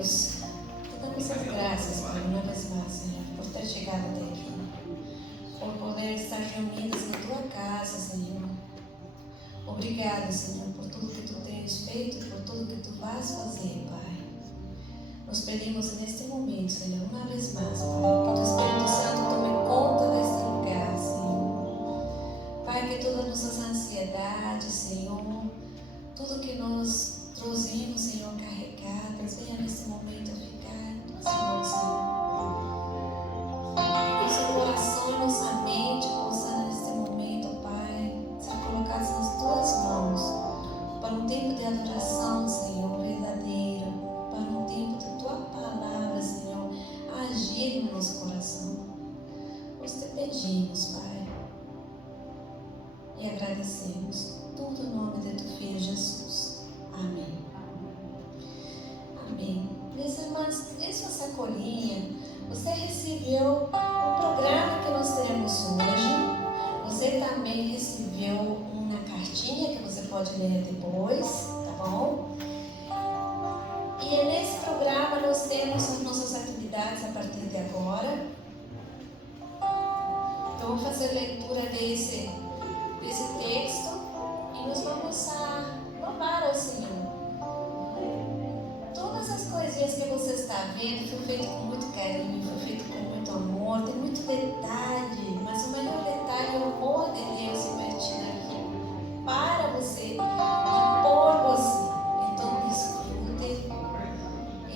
Deus, te damos as graças, Pai, uma vez mais, Senhor, por ter chegado até aqui, por poder estar reunidas na tua casa, Senhor. Obrigada, Senhor, por tudo que tu tens feito, por tudo que tu vais fazer, Pai. Nós pedimos neste momento, Senhor, uma vez mais, Pai, que o Espírito Santo tome conta deste lugar, Senhor. Pai, que todas as nossas ansiedades, Senhor, tudo que nós trouxemos, Senhor, carregadas, venha nesse momento ficar em tuas mãos, Senhor. Que nosso coração e nossa mente possam neste momento, Pai, ser colocados nas tuas mãos para um tempo de adoração, Senhor, verdadeiro, para um tempo de tua palavra, Senhor, agir no nosso coração. Nós te pedimos, Pai, e agradecemos tudo em nome de teu Filho Jesus. Amém. Amém. Minhas irmãs, em sua sacolinha, você recebeu o programa que nós teremos hoje. Você também recebeu uma cartinha que você pode ler depois, tá bom? E nesse programa nós temos as nossas atividades a partir de agora. Então, vou fazer leitura desse texto e nós vamos a louvar ao Senhor. Todas as coisinhas que você está vendo foi feito com muito carinho, foi feito com muito amor, tem muito detalhe, mas o melhor detalhe é o amor de Deus invertido aqui para você e por você. Então desfrute,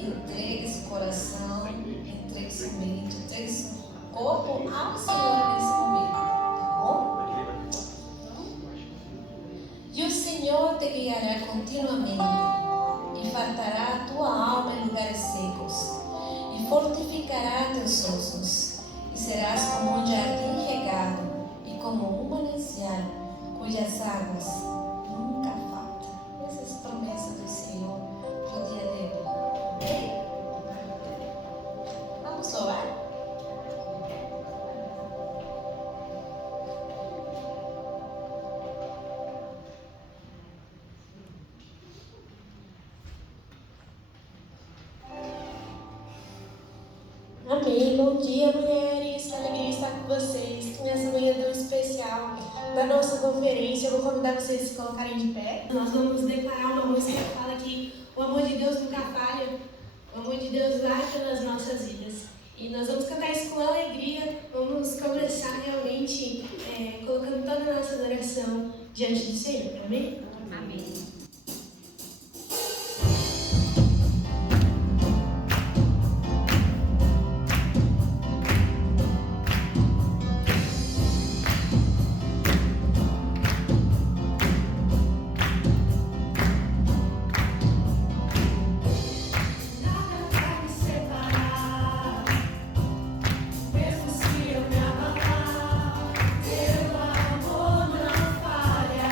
entregue seu coração, entregue sua mente, entregue seu corpo ao Senhor nesse momento, tá bom? E o Senhor te guiará continuamente e fartará a tua alma em lugares secos e fortificará teus ossos, e serás como um jardim regado e como um manancial cujas águas nunca faltam. Essas promessas do Senhor para o dia de hoje. Vamos louvar? Amém. Bom dia, mulheres. Que alegria estar com vocês nessa manhã tão especial da nossa conferência. Eu vou convidar vocês a se colocarem de pé. Nós vamos declarar uma música que fala que o amor de Deus nunca falha, o amor de Deus vai pelas nossas vidas. E nós vamos cantar isso com alegria. Vamos começar realmente colocando toda a nossa adoração diante do Senhor. Amém? Amém. Teu amor não falha.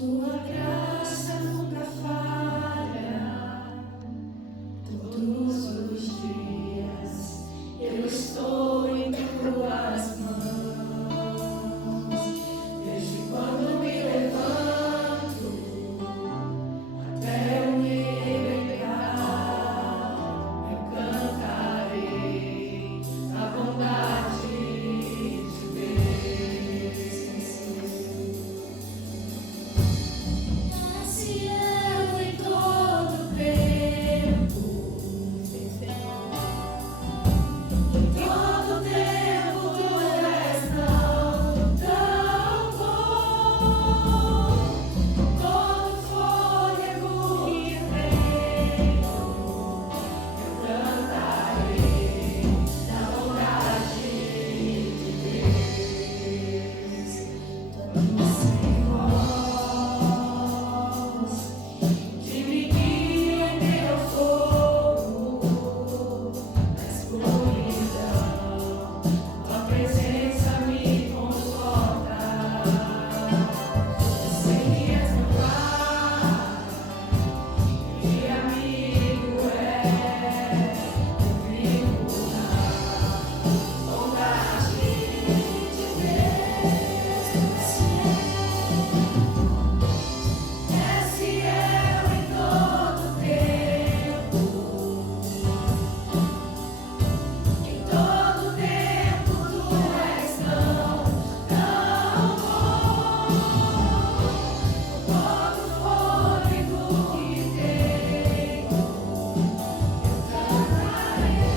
Tua graça nunca falha, todos os dias eu estou em tuas mãos. Desde quando me levanto até eu me deitar, eu cantarei a bondade de Deus. Se eu em todo tempo, em todo tempo tu és tão bom, todo fôlego que tenho, eu cantarei da bondade de Deus. Tua voz que me guia em teu fogo, na escuridão, tua presença me conforta. Eu sei que és meu pai, que amigo és, eu vivo na bondade de Deus. És fiel em todo tempo, em todo tempo tu és tão bom, todo fôlego que tenho, eu cantarei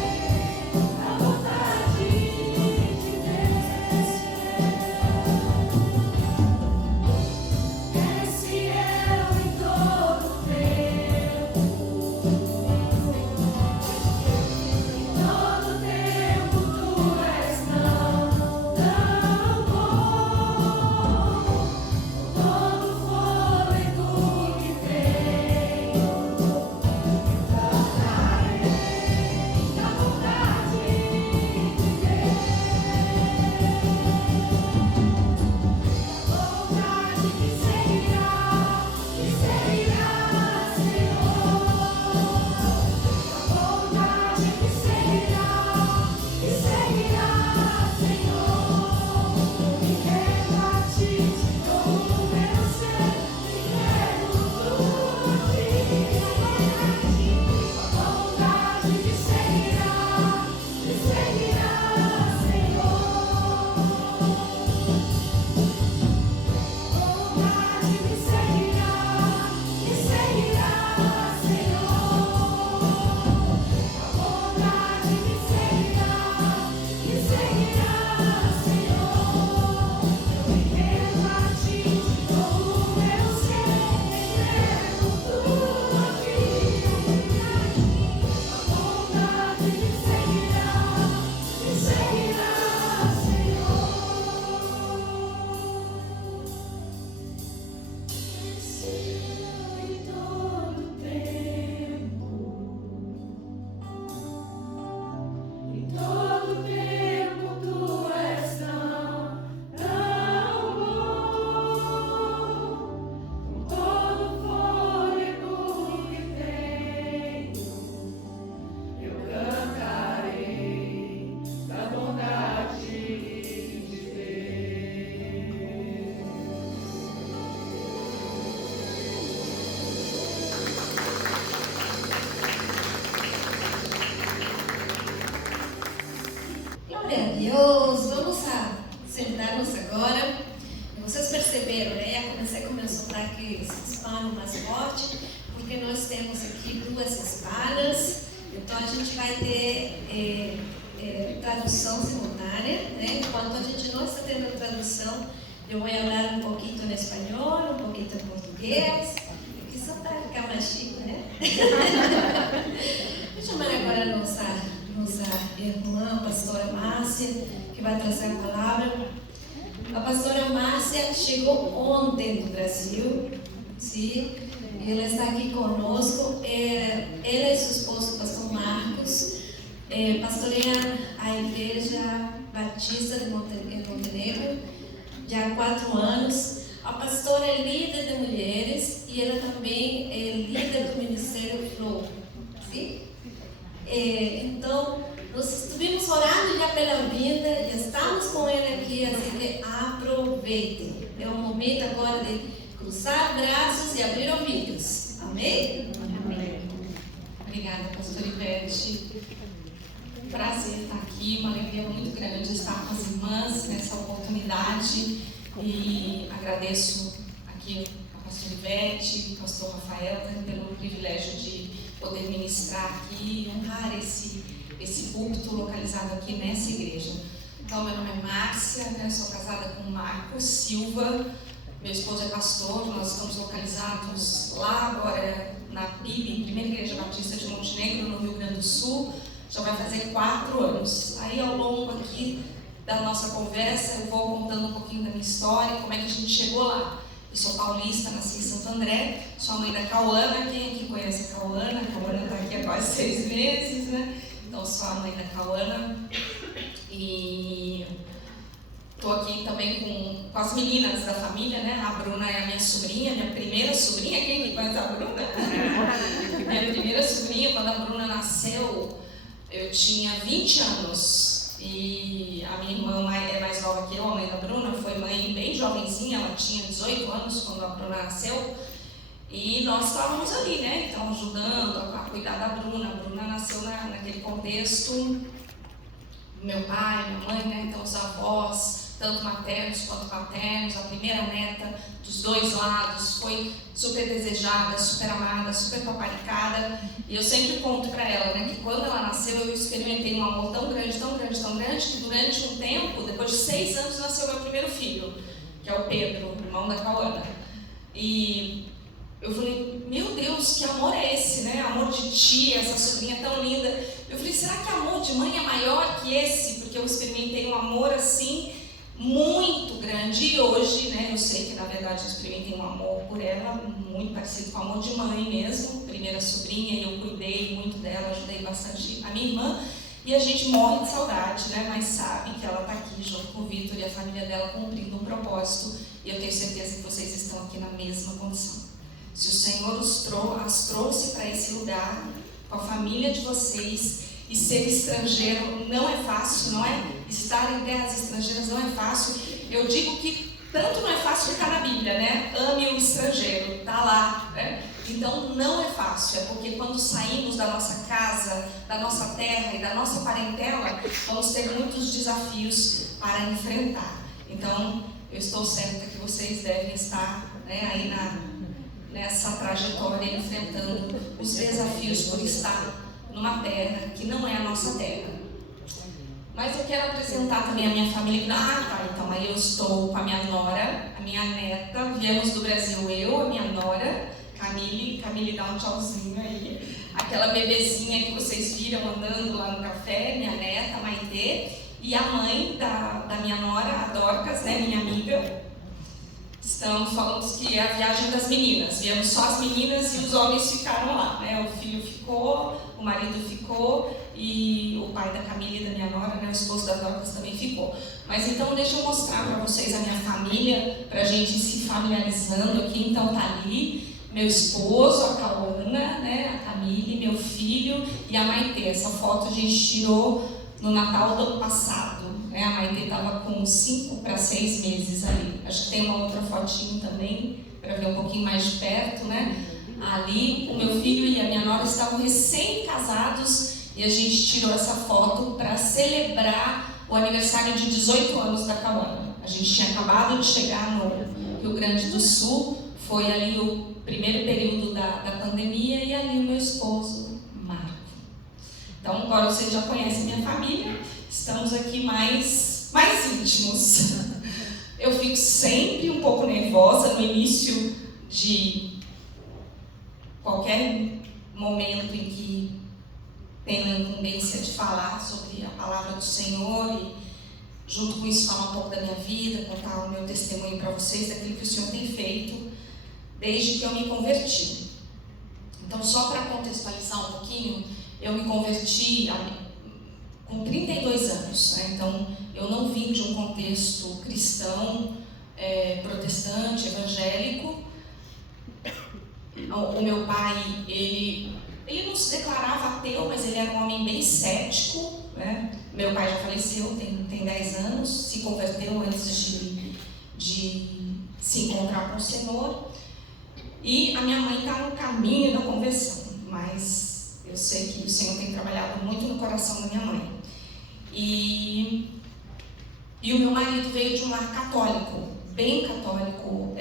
a bondade de Deus. És fiel em todo tempo, em todo tempo tu és tão bom, todo fôlego que tenho, eu cantarei a bondade de Deus. Bondade que seguirá, Senhor. Bondade que seguirá, Senhor. Me rendo a ti, como meu ser, me rendo tudo a ti. Bondade que seguirá, Senhor. Bondade me seguirá, Senhor. A bondade me seguirá, Senhor. Eu me rendo a ti, como meu ser, me rendo tudo a ti. A bondade me seguirá, Senhor. Em todo tempo, em todo tempo tu és tão bom, com todo fôlego que tenho, eu cantarei da bondade de Deus. Glória a Deus! Vamos a sentar-nos agora. Vocês perceberam, né? Eu comecei com meu sotaque hispano mais forte, porque nós temos aqui duas hispanas, então a gente vai ter tradução simultânea, né? Enquanto a gente não está tendo tradução, eu vou falar um pouquinho em espanhol, um pouquinho em português, aqui só para ficar mais chique, né? Vou chamar agora a nossa irmã, a pastora Márcia, que vai trazer a palavra. A pastora Márcia chegou ontem do Brasil, sim, e ela está aqui conosco. Ela e seu esposo, o pastor Marcos, pastoreiam a Igreja Batista de Montenegro já há 4 anos. A pastora é líder de mulheres olhos e abrir ouvidos. Amém? Amém. Obrigada, pastor Ivete. Prazer estar aqui, uma alegria muito grande estar com as irmãs nessa oportunidade. E agradeço aqui a pastor Ivete, o pastor Rafael, pelo privilégio de poder ministrar aqui e honrar esse púlpito localizado aqui nessa igreja. Então, meu nome é Márcia, né? Sou casada com o Marcos Silva, meu esposo é pastor, nós estamos localizados lá agora na PIB, Primeira Igreja Batista de Montenegro, no Rio Grande do Sul, já vai fazer 4 anos. Aí, ao longo aqui da nossa conversa, eu vou contando um pouquinho da minha história, como é que a gente chegou lá. Eu sou paulista, nasci em Santo André, sou a mãe da Cauana. Quem aqui conhece a Cauana? A Cauana está aqui há quase 6 meses, né? Então, sou a mãe da Cauana e estou aqui também com as meninas da família, né? A Bruna é a minha sobrinha, minha primeira sobrinha. Quem aqui conhece a Bruna? Minha primeira sobrinha, quando a Bruna nasceu, eu tinha 20 anos. E a minha irmã é mais nova que eu, a mãe da Bruna, foi mãe bem jovenzinha, ela tinha 18 anos quando a Bruna nasceu. E nós estávamos ali, né? Então, ajudando a cuidar da Bruna. A Bruna nasceu naquele contexto, meu pai, minha mãe, né? Então, os avós, tanto maternos quanto paternos, a primeira neta dos 2 lados, foi super desejada, super amada, super paparicada. E eu sempre conto para ela, né, que quando ela nasceu eu experimentei um amor tão grande, tão grande, tão grande, que durante um tempo, depois de 6 anos, nasceu meu primeiro filho, que é o Pedro, irmão da Cauana. E eu falei, meu Deus, que amor é esse, né? Amor de tia, essa sobrinha tão linda. Eu falei, será que amor de mãe é maior que esse? Porque eu experimentei um amor assim, muito grande. E hoje, né, eu sei que na verdade eu experimentei um amor por ela, muito parecido com o amor de mãe mesmo. Primeira sobrinha, e eu cuidei muito dela, ajudei bastante a minha irmã. E a gente morre de saudade, né? Mas sabe que ela está aqui junto com o Vitor e a família dela cumprindo um propósito. E eu tenho certeza que vocês estão aqui na mesma condição. Se o Senhor as trouxe para esse lugar, com a família de vocês, e ser estrangeiro não é fácil, não é? Estar em terras estrangeiras não é fácil. Eu digo que tanto não é fácil ficar na Bíblia, né? Ame o estrangeiro, está lá, né? Então não é fácil, é porque quando saímos da nossa casa, da nossa terra e da nossa parentela, vamos ter muitos desafios para enfrentar. Então, eu estou certa que vocês devem estar, né, aí nessa trajetória, enfrentando os desafios por estar numa terra que não é a nossa terra. Mas eu quero apresentar também a minha família. Então aí eu estou com a minha nora, a minha neta. Viemos do Brasil, eu, a minha nora, Camille dá um tchauzinho aí. Aquela bebezinha que vocês viram andando lá no café, minha neta, Maitê. E a mãe da minha nora, a Dorcas, né, minha amiga. Falamos que é a viagem das meninas. Viemos só as meninas e os homens ficaram lá, né? O filho ficou, o marido ficou e o pai da Camila e da minha nora, né? O esposo da Dorcas também ficou. Mas então deixa eu mostrar para vocês a minha família, para a gente ir se familiarizando aqui. Então tá ali meu esposo, a Cauana, né? A Camille, meu filho e a Maitê. Essa foto a gente tirou no Natal do ano passado. A Maitê estava com 5 para 6 meses ali. Acho que tem uma outra fotinho também, para ver um pouquinho mais de perto, né? Ali, o meu filho e a minha nora estavam recém-casados e a gente tirou essa foto para celebrar o aniversário de 18 anos da Cauana. A gente tinha acabado de chegar no Rio Grande do Sul, foi ali o primeiro período da pandemia e ali o meu esposo, Marco. Então, agora vocês já conhecem minha família. Estamos aqui mais íntimos. Eu fico sempre um pouco nervosa no início de qualquer momento em que tenho a incumbência de falar sobre a palavra do Senhor e, junto com isso, falar um pouco da minha vida, contar o meu testemunho para vocês, daquilo que o Senhor tem feito desde que eu me converti. Então, só para contextualizar um pouquinho, eu me converti com 32 anos, né? Então eu não vim de um contexto cristão, protestante, evangélico. O meu pai, ele não se declarava ateu, mas ele era um homem bem cético, né? Meu pai já faleceu, tem 10 anos, se converteu antes de se encontrar com o Senhor. E a minha mãe está no caminho da conversão, mas eu sei que o Senhor tem trabalhado muito no coração da minha mãe. E o meu marido veio de um lar católico, bem católico,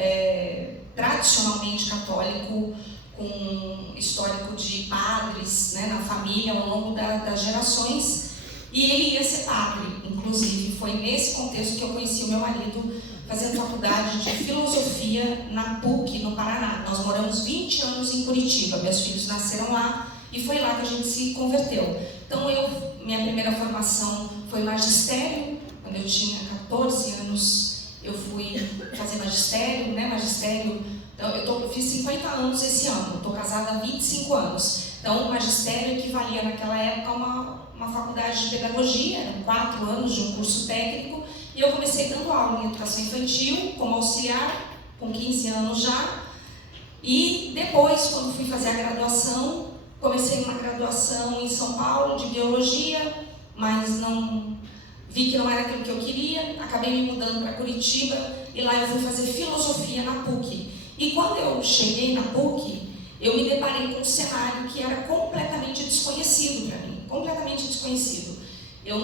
tradicionalmente católico, com histórico de padres, né, na família ao longo das gerações, e ele ia ser padre, inclusive. Foi nesse contexto que eu conheci o meu marido, fazendo faculdade de filosofia na PUC, no Paraná. Nós moramos 20 anos em Curitiba, meus filhos nasceram lá, e foi lá que a gente se converteu. Então minha primeira formação foi magistério. Quando eu tinha 14 anos, eu fui fazer magistério, né? Eu fiz 50 anos esse ano, estou casada há 25 anos. Então, o magistério equivalia naquela época a uma faculdade de pedagogia, eram 4 anos de um curso técnico, e eu comecei dando aula em educação infantil, como auxiliar, com 15 anos já. E depois, quando fui fazer a graduação, comecei uma graduação em São Paulo de biologia, mas vi que não era aquilo que eu queria, acabei me mudando para Curitiba e lá eu fui fazer filosofia na PUC. E quando eu cheguei na PUC, eu me deparei com um cenário que era completamente desconhecido para mim, completamente desconhecido. Eu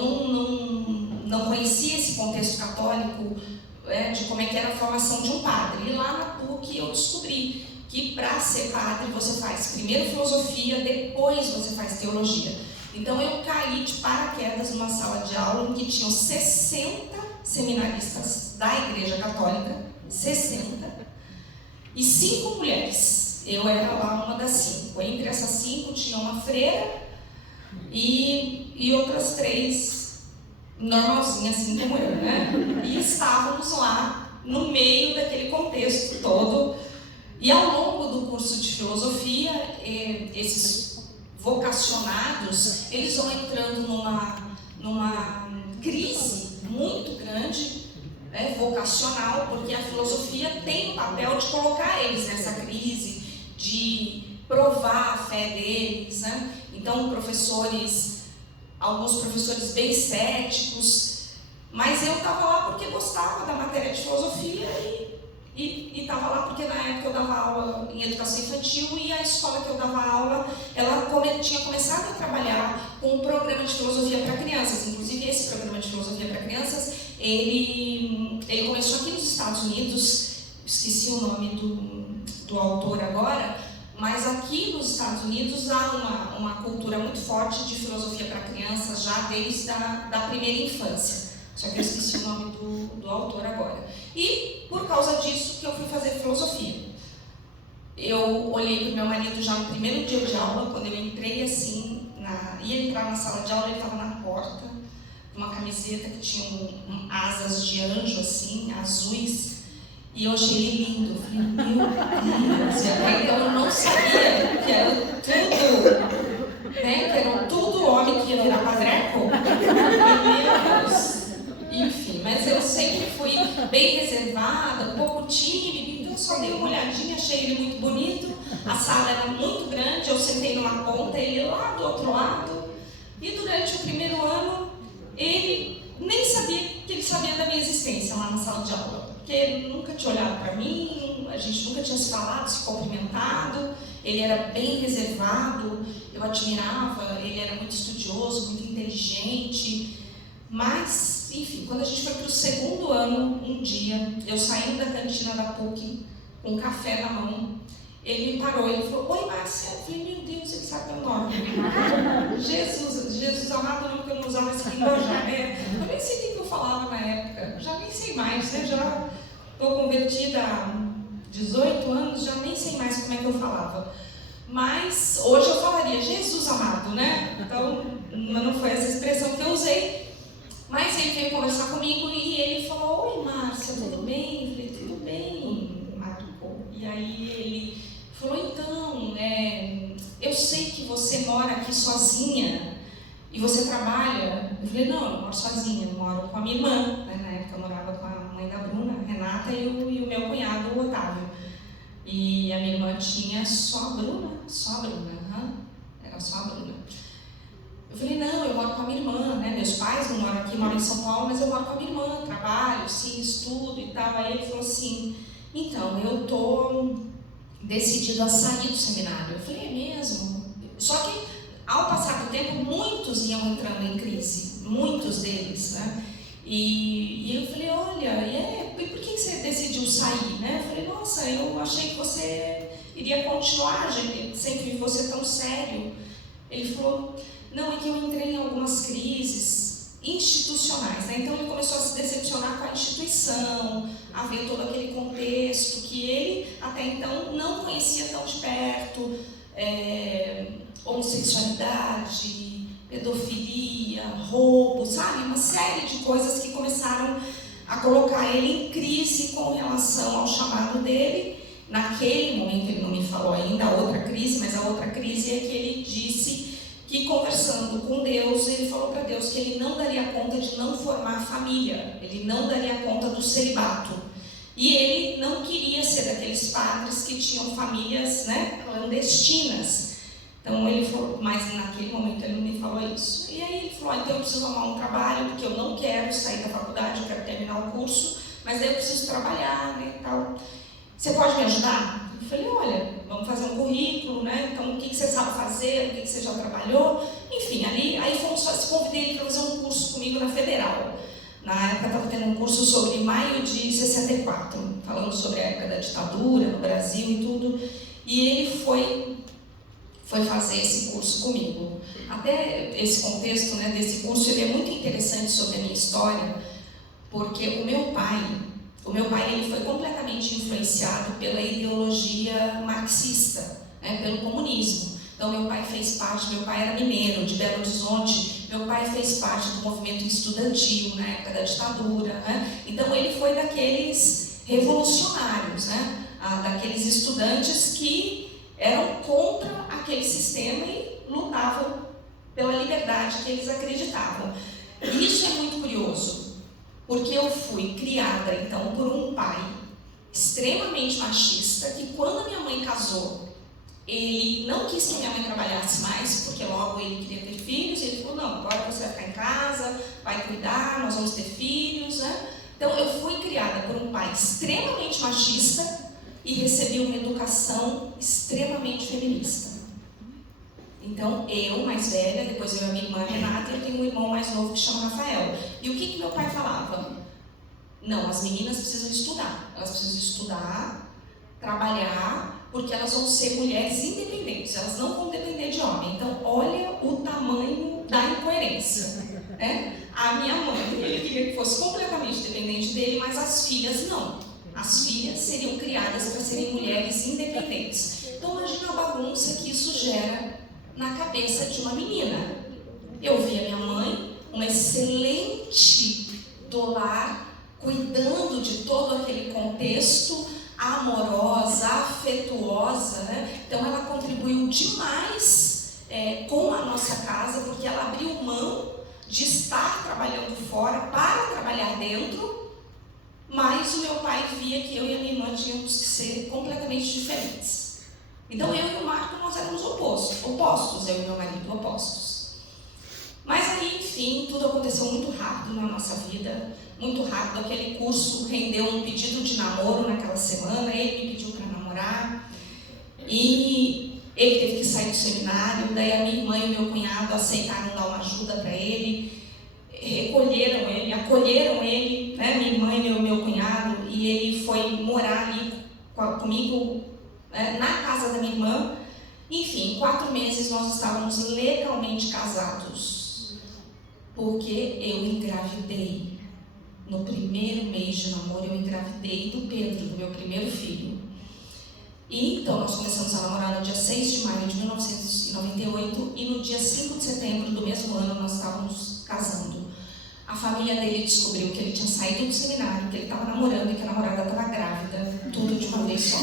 não conhecia esse contexto católico, de como é que era a formação de um padre. E lá na PUC eu descobri que para ser padre você faz primeiro filosofia, depois você faz teologia. Então eu caí de paraquedas numa sala de aula em que tinham 60 seminaristas da Igreja Católica, 60, e 5 mulheres. Eu era lá uma das 5. Entre essas 5 tinha uma freira e outras 3 normalzinhas, assim como eu, né? E estávamos lá no meio daquele contexto todo. E ao longo do curso de filosofia, esses vocacionados, eles vão entrando numa crise muito grande, vocacional, porque a filosofia tem o papel de colocar eles nessa crise, de provar a fé deles, né? Então, alguns professores bem céticos, mas eu estava lá porque gostava da matéria de filosofia e estava lá porque na época eu dava aula em educação infantil e a escola que eu dava aula, ela tinha começado a trabalhar com um programa de filosofia para crianças. Inclusive esse programa de filosofia para crianças, ele começou aqui nos Estados Unidos, esqueci o nome do autor agora, mas aqui nos Estados Unidos há uma cultura muito forte de filosofia para crianças já desde a primeira infância. Só que eu esqueci o nome do autor agora. E por causa disso que eu fui fazer filosofia. Eu olhei para o meu marido já no primeiro dia de aula, quando eu entrei assim, ia entrar na sala de aula, ele estava na porta, com uma camiseta que tinha asas de anjo assim, azuis, e eu achei ele lindo. Eu falei, meu Deus, então eu não sabia que era tudo, né, que eram tudo homem que ia virar padreco. Meu Deus. Enfim, mas eu sempre fui bem reservada, um pouco tímida, então só dei uma olhadinha, achei ele muito bonito. A sala era muito grande, eu sentei numa ponta, ele lá do outro lado. E durante o primeiro ano, ele nem sabia que ele sabia da minha existência lá na sala de aula, porque ele nunca tinha olhado para mim, a gente nunca tinha se falado, se cumprimentado. Ele era bem reservado, eu admirava, ele era muito estudioso, muito inteligente. Mas, enfim, quando a gente foi para o segundo ano, um dia, eu saindo da cantina da PUC, com um café na mão, ele me parou, ele falou, oi Márcia. Eu falei, meu Deus, ele sabe meu nome. Jesus amado, não, que eu não usava essa língua já, né? Eu nem sei o que eu falava na época, já nem sei mais, né? Já estou convertida há 18 anos, já nem sei mais como é que eu falava. Mas hoje eu falaria, Jesus amado, né? Então, não foi essa expressão que eu usei. Mas ele veio conversar comigo e ele falou, oi Márcia, tudo bem? Eu falei, tudo bem, Marco. E aí ele falou, então, eu sei que você mora aqui sozinha e você trabalha. Eu falei, não, eu não moro sozinha, eu moro com a minha irmã. Na época eu morava com a mãe da Bruna, a Renata, e o meu cunhado, o Otávio. E a minha irmã tinha só a Bruna, era só a Bruna. Eu falei, não, eu moro com a minha irmã, né? Meus pais não moram aqui, moram em São Paulo, mas eu moro com a minha irmã, trabalho, sim, estudo e tal. Aí ele falou assim, então, eu tô decidido a sair do seminário. Eu falei, é mesmo? Só que, ao passar do tempo, muitos iam entrando em crise, muitos deles, né? E eu falei, olha, por que você decidiu sair, né? Eu falei, nossa, eu achei que você iria continuar, gente, sempre vi você tão sério. Ele falou, não, é que eu entrei em algumas crises institucionais, né? Então ele começou a se decepcionar com a instituição, a ver todo aquele contexto que ele até então não conhecia tão de perto, homossexualidade, pedofilia, roubo, sabe? Uma série de coisas que começaram a colocar ele em crise com relação ao chamado dele. Naquele momento ele não me falou ainda a outra crise, mas a outra crise é que ele disse que, conversando com Deus, ele falou para Deus que ele não daria conta de não formar família, ele não daria conta do celibato. E ele não queria ser daqueles padres que tinham famílias, né, clandestinas. Então ele falou, mas naquele momento ele não me falou isso. E aí ele falou, então eu preciso arrumar um trabalho, porque eu não quero sair da faculdade, eu quero terminar o curso, mas daí eu preciso trabalhar, né, e tal. Você pode me ajudar? Eu falei, olha, vamos fazer um currículo, né? Então, o que você sabe fazer, o que você já trabalhou? Enfim, aí convidei ele para fazer um curso comigo na Federal. Na época estava tendo um curso sobre maio de 64, falando sobre a época da ditadura no Brasil e tudo. E ele foi fazer esse curso comigo. Até esse contexto, né, desse curso, ele é muito interessante sobre a minha história, porque o meu pai ele foi completamente influenciado pela ideologia marxista, né, pelo comunismo. Então meu pai era mineiro, de Belo Horizonte, meu pai fez parte do movimento estudantil na época da ditadura, né? Então ele foi daqueles revolucionários, né, daqueles estudantes que eram contra aquele sistema e lutavam pela liberdade que eles acreditavam. E isso é muito curioso, porque eu fui criada, então, por um pai extremamente machista, que quando minha mãe casou, ele não quis que minha mãe trabalhasse mais, porque logo ele queria ter filhos, e ele falou, não, agora você vai ficar em casa, vai cuidar, nós vamos ter filhos, né? Então, eu fui criada por um pai extremamente machista e recebi uma educação extremamente feminista. Então, eu, mais velha, depois eu e a minha irmã Renata, eu tenho um irmão mais novo que chama Rafael. E o que meu pai falava? Não, as meninas precisam estudar. Elas precisam estudar, trabalhar, porque elas vão ser mulheres independentes. Elas não vão depender de homem. Então, olha o tamanho da incoerência. Né? A minha mãe, ele queria que fosse completamente dependente dele, mas as filhas não. As filhas seriam criadas para serem mulheres independentes. Então, imagina a bagunça que isso gera na cabeça de uma menina. Eu vi a minha mãe, uma excelente do lar, cuidando de todo aquele contexto, amorosa, afetuosa, né? Então ela contribuiu demais com a nossa casa, porque ela abriu mão de estar trabalhando fora para trabalhar dentro, mas o meu pai via que eu e a minha irmã tínhamos que ser completamente diferentes. Então eu e o Marco, nós éramos opostos, eu e meu marido, opostos. Mas aí, enfim, tudo aconteceu muito rápido na nossa vida, muito rápido. Aquele curso rendeu um pedido de namoro naquela semana, ele me pediu para namorar, e ele teve que sair do seminário, daí a minha irmã e o meu cunhado aceitaram dar uma ajuda para ele, acolheram ele, né, minha irmã e meu cunhado, e ele foi morar ali comigo, na casa da minha irmã. Enfim, 4 meses nós estávamos legalmente casados, porque eu engravidei. No primeiro mês de namoro eu engravidei do Pedro, do meu primeiro filho. E então nós começamos a namorar no dia 6 de maio de 1998 e no dia 5 de setembro do mesmo ano nós estávamos casando. A família dele descobriu que ele tinha saído do seminário, que ele estava namorando e que a namorada estava grávida, tudo de uma vez só.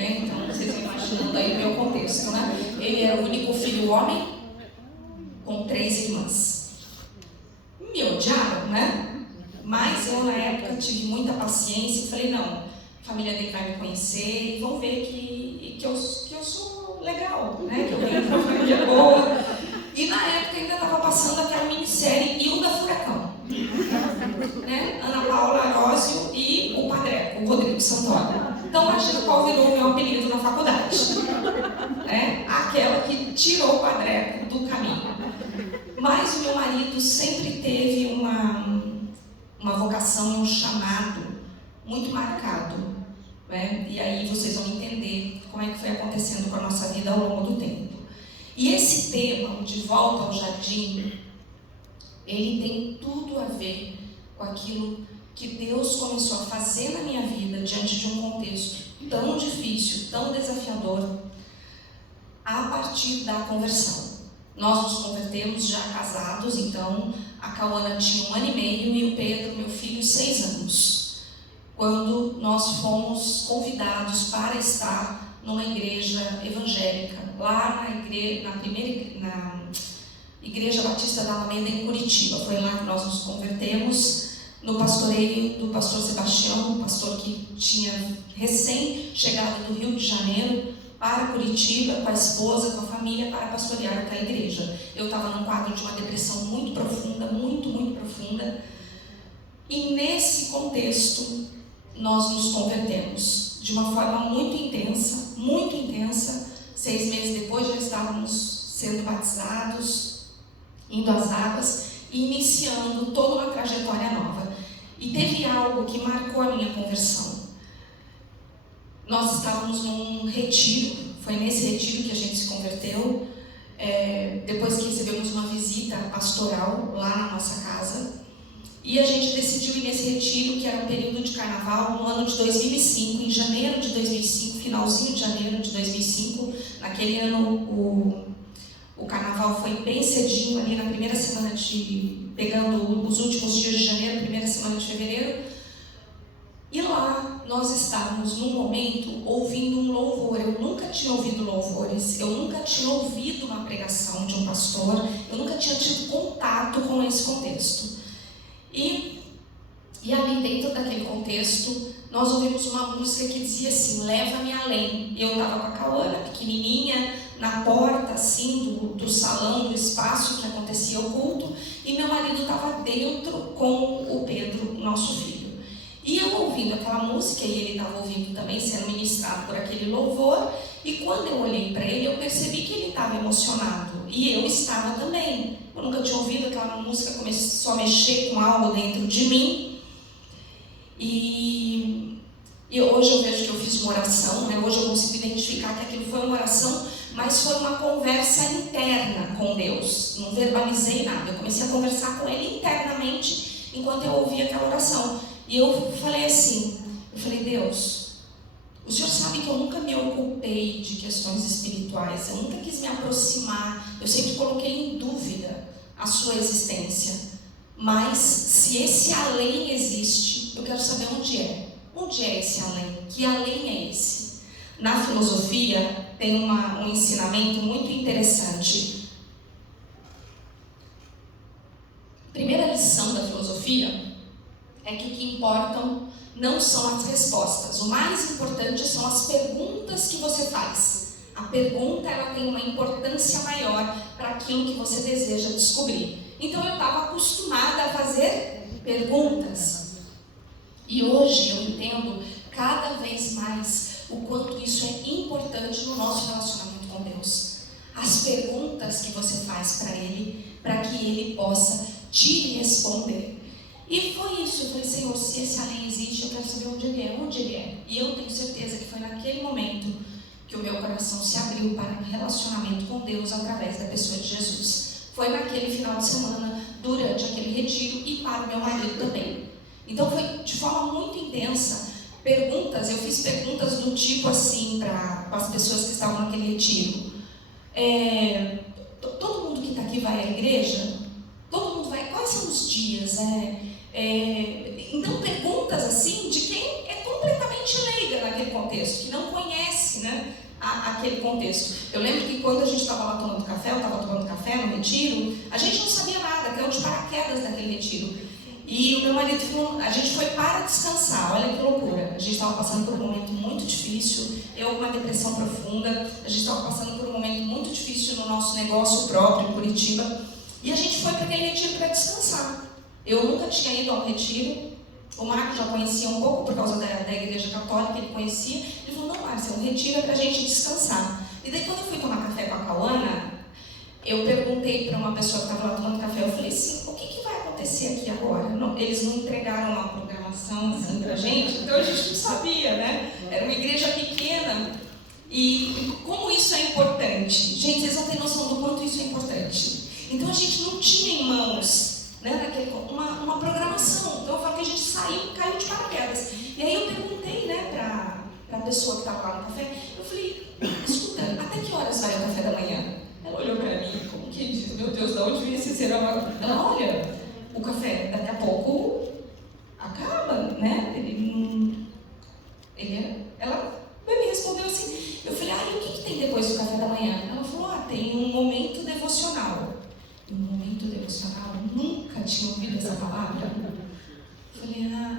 Então, vocês estão imaginando aí o meu contexto, né? Ele era o único filho homem, com 3 irmãs. Me odiaram, né? Mas eu, na época, tive muita paciência e falei, não, a família dele vai me conhecer e vão ver que eu sou legal, né? Que eu venho de uma família boa. E na época ainda estava passando aquela minissérie Hilda Furacão, né? Ana Paula Arósio e o Padre, o Rodrigo Santoro. Então imagina qual virou o meu apelido na faculdade, né? Aquela que tirou o quadreco do caminho. Mas o meu marido sempre teve uma vocação e um chamado muito marcado, né? E aí vocês vão entender como é que foi acontecendo com a nossa vida ao longo do tempo. E esse tema, de volta ao jardim, ele tem tudo a ver com aquilo que Deus começou a fazer na minha vida diante de um contexto tão difícil, tão desafiador, a partir da conversão. Nós nos convertemos já casados, então a Cauana tinha 1 ano e meio e o Pedro, meu filho, 6 anos, quando nós fomos convidados para estar numa igreja evangélica, lá na Igreja Batista da Alameda, em Curitiba. Foi lá que nós nos convertemos, no pastoreio do pastor Sebastião, um pastor que tinha recém-chegado do Rio de Janeiro para Curitiba, com a esposa, com a família, para pastorear aquela igreja. Eu estava num quadro de uma depressão muito profunda, muito profunda, e nesse contexto nós nos convertemos de uma forma muito intensa. 6 meses depois já estávamos sendo batizados, indo às águas e iniciando toda uma trajetória nova. E teve algo que marcou a minha conversão. Nós estávamos num retiro, foi nesse retiro que a gente se converteu, depois que recebemos uma visita pastoral lá na nossa casa, e a gente decidiu ir nesse retiro, que era um período de carnaval, no ano de 2005, em janeiro de 2005, finalzinho de janeiro de 2005. Naquele ano o carnaval foi bem cedinho, ali na primeira semana pegando os últimos dias de janeiro, primeira semana de fevereiro. E lá nós estávamos num momento ouvindo um louvor. Eu nunca tinha ouvido louvores, eu nunca tinha ouvido uma pregação de um pastor, eu nunca tinha tido contato com esse contexto. E ali dentro daquele contexto, nós ouvimos uma música que dizia assim: leva-me além. Eu estava com a Cauana, pequenininha, na porta assim do salão, do espaço que acontecia o culto, e meu marido estava dentro com o Pedro, nosso filho. E eu ouvindo aquela música, e ele estava ouvindo também, sendo ministrado por aquele louvor, e quando eu olhei para ele, eu percebi que ele estava emocionado, e eu estava também. Eu nunca tinha ouvido aquela música, começou a mexer com algo dentro de mim, e hoje eu vejo que eu fiz uma oração, né? Hoje eu consigo identificar que aquilo foi uma oração, mas foi uma conversa interna com Deus. Não verbalizei nada, eu comecei a conversar com Ele internamente enquanto eu ouvia aquela oração. E eu falei assim, Deus, o Senhor sabe que eu nunca me ocupei de questões espirituais, eu nunca quis me aproximar, eu sempre coloquei em dúvida a sua existência. Mas se esse além existe, eu quero saber onde é. Onde é esse além? Que além é esse? Na filosofia tem um ensinamento muito interessante. A primeira lição da filosofia é que o que importam não são as respostas. O mais importante são as perguntas que você faz. A pergunta, ela tem uma importância maior para aquilo que você deseja descobrir. Então eu estava acostumada a fazer perguntas. E hoje eu entendo cada vez mais o quanto isso é importante no nosso relacionamento com Deus. As perguntas que você faz para Ele, para que Ele possa te responder. E foi isso, eu falei, Senhor, se esse além existe, eu quero saber onde Ele é. E eu tenho certeza que foi naquele momento que o meu coração se abriu para um relacionamento com Deus através da pessoa de Jesus. Foi naquele final de semana, durante aquele retiro, e para o meu marido também. Então foi de forma muito intensa. Perguntas, eu fiz perguntas do tipo assim para as pessoas que estavam naquele retiro. Todo mundo que está aqui vai à igreja? Todo mundo vai? Quais são os dias? Então perguntas assim de quem é completamente leiga naquele contexto, que não conhece, né, aquele contexto. Eu lembro que quando a gente estava lá tomando café, eu estava tomando café no retiro, a gente não sabia nada, caiu de paraquedas naquele retiro. E o meu marido falou, a gente foi para descansar, olha que loucura. A gente estava passando por um momento muito difícil, eu com uma depressão profunda, a gente estava passando por um momento muito difícil no nosso negócio próprio em Curitiba, e a gente foi para aquele retiro para descansar. Eu nunca tinha ido ao retiro, O Marco já conhecia um pouco por causa da igreja católica, ele conhecia. Ele falou, não, Márcia, um retiro é para a gente descansar. E daí quando eu fui tomar café com a Cauana, eu perguntei para uma pessoa que estava lá tomando café, eu falei assim, o que vai acontecer aqui agora? Não, eles não entregaram uma programação assim para a gente, então a gente não sabia, né? Era uma igreja pequena. E como isso é importante? Gente, vocês não têm noção do quanto isso é importante. Então a gente não tinha em mãos, né, uma programação. Então eu falo que a gente caiu de paraquedas. E aí eu perguntei, né, para a pessoa que estava lá no café, eu falei, escuta, até que horas vai o café da manhã? Ela olhou para mim, como que diz, meu Deus, de onde veio esse serão? Ela, olha, o café daqui a pouco acaba, né? Ela me respondeu assim, eu falei, e o que tem depois do café da manhã? Ela falou, tem um momento devocional. Um momento devocional? Nunca tinha ouvido essa palavra.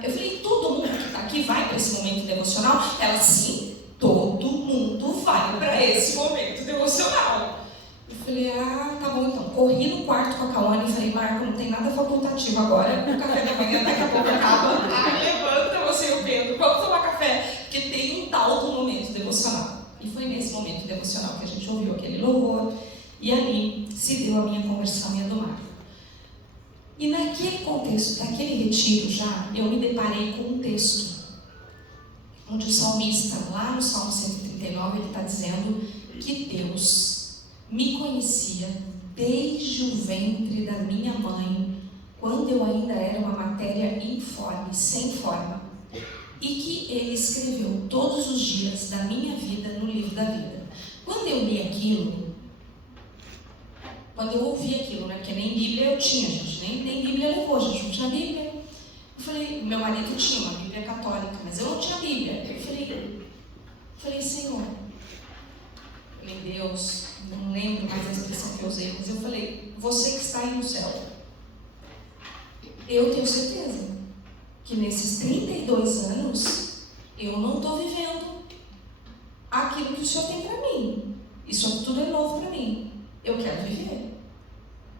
Eu falei, todo mundo que está aqui vai para esse momento devocional? Ela, sim, todo mundo vai para esse momento devocional. Eu falei, tá bom então. Corri no quarto com a Cauana e falei, Marco, não tem nada facultativo agora, o café da manhã daqui a pouco acaba. Levanta você e o Pedro, vamos tomar café, porque tem um tal do momento devocional. E foi nesse momento devocional que a gente ouviu aquele louvor, e ali se deu a minha conversão e a do Marco. E naquele contexto, naquele retiro já, eu me deparei com um texto, onde o salmista, lá no Salmo 139, ele está dizendo que Deus me conhecia desde o ventre da minha mãe, quando eu ainda era uma matéria informe, sem forma, e que Ele escreveu todos os dias da minha vida no livro da vida. Quando eu li aquilo, quando eu ouvi aquilo, né, porque nem Bíblia eu tinha, gente, nem Bíblia levou, a gente não tinha Bíblia. Eu falei, meu marido tinha uma Bíblia católica, mas eu não tinha Bíblia. Eu falei, Senhor, meu Deus, não lembro mais a expressão que eu usei, mas eu falei, você que está aí no céu, eu tenho certeza que nesses 32 anos eu não estou vivendo aquilo que o Senhor tem para mim. Isso tudo é novo para mim. Eu quero viver.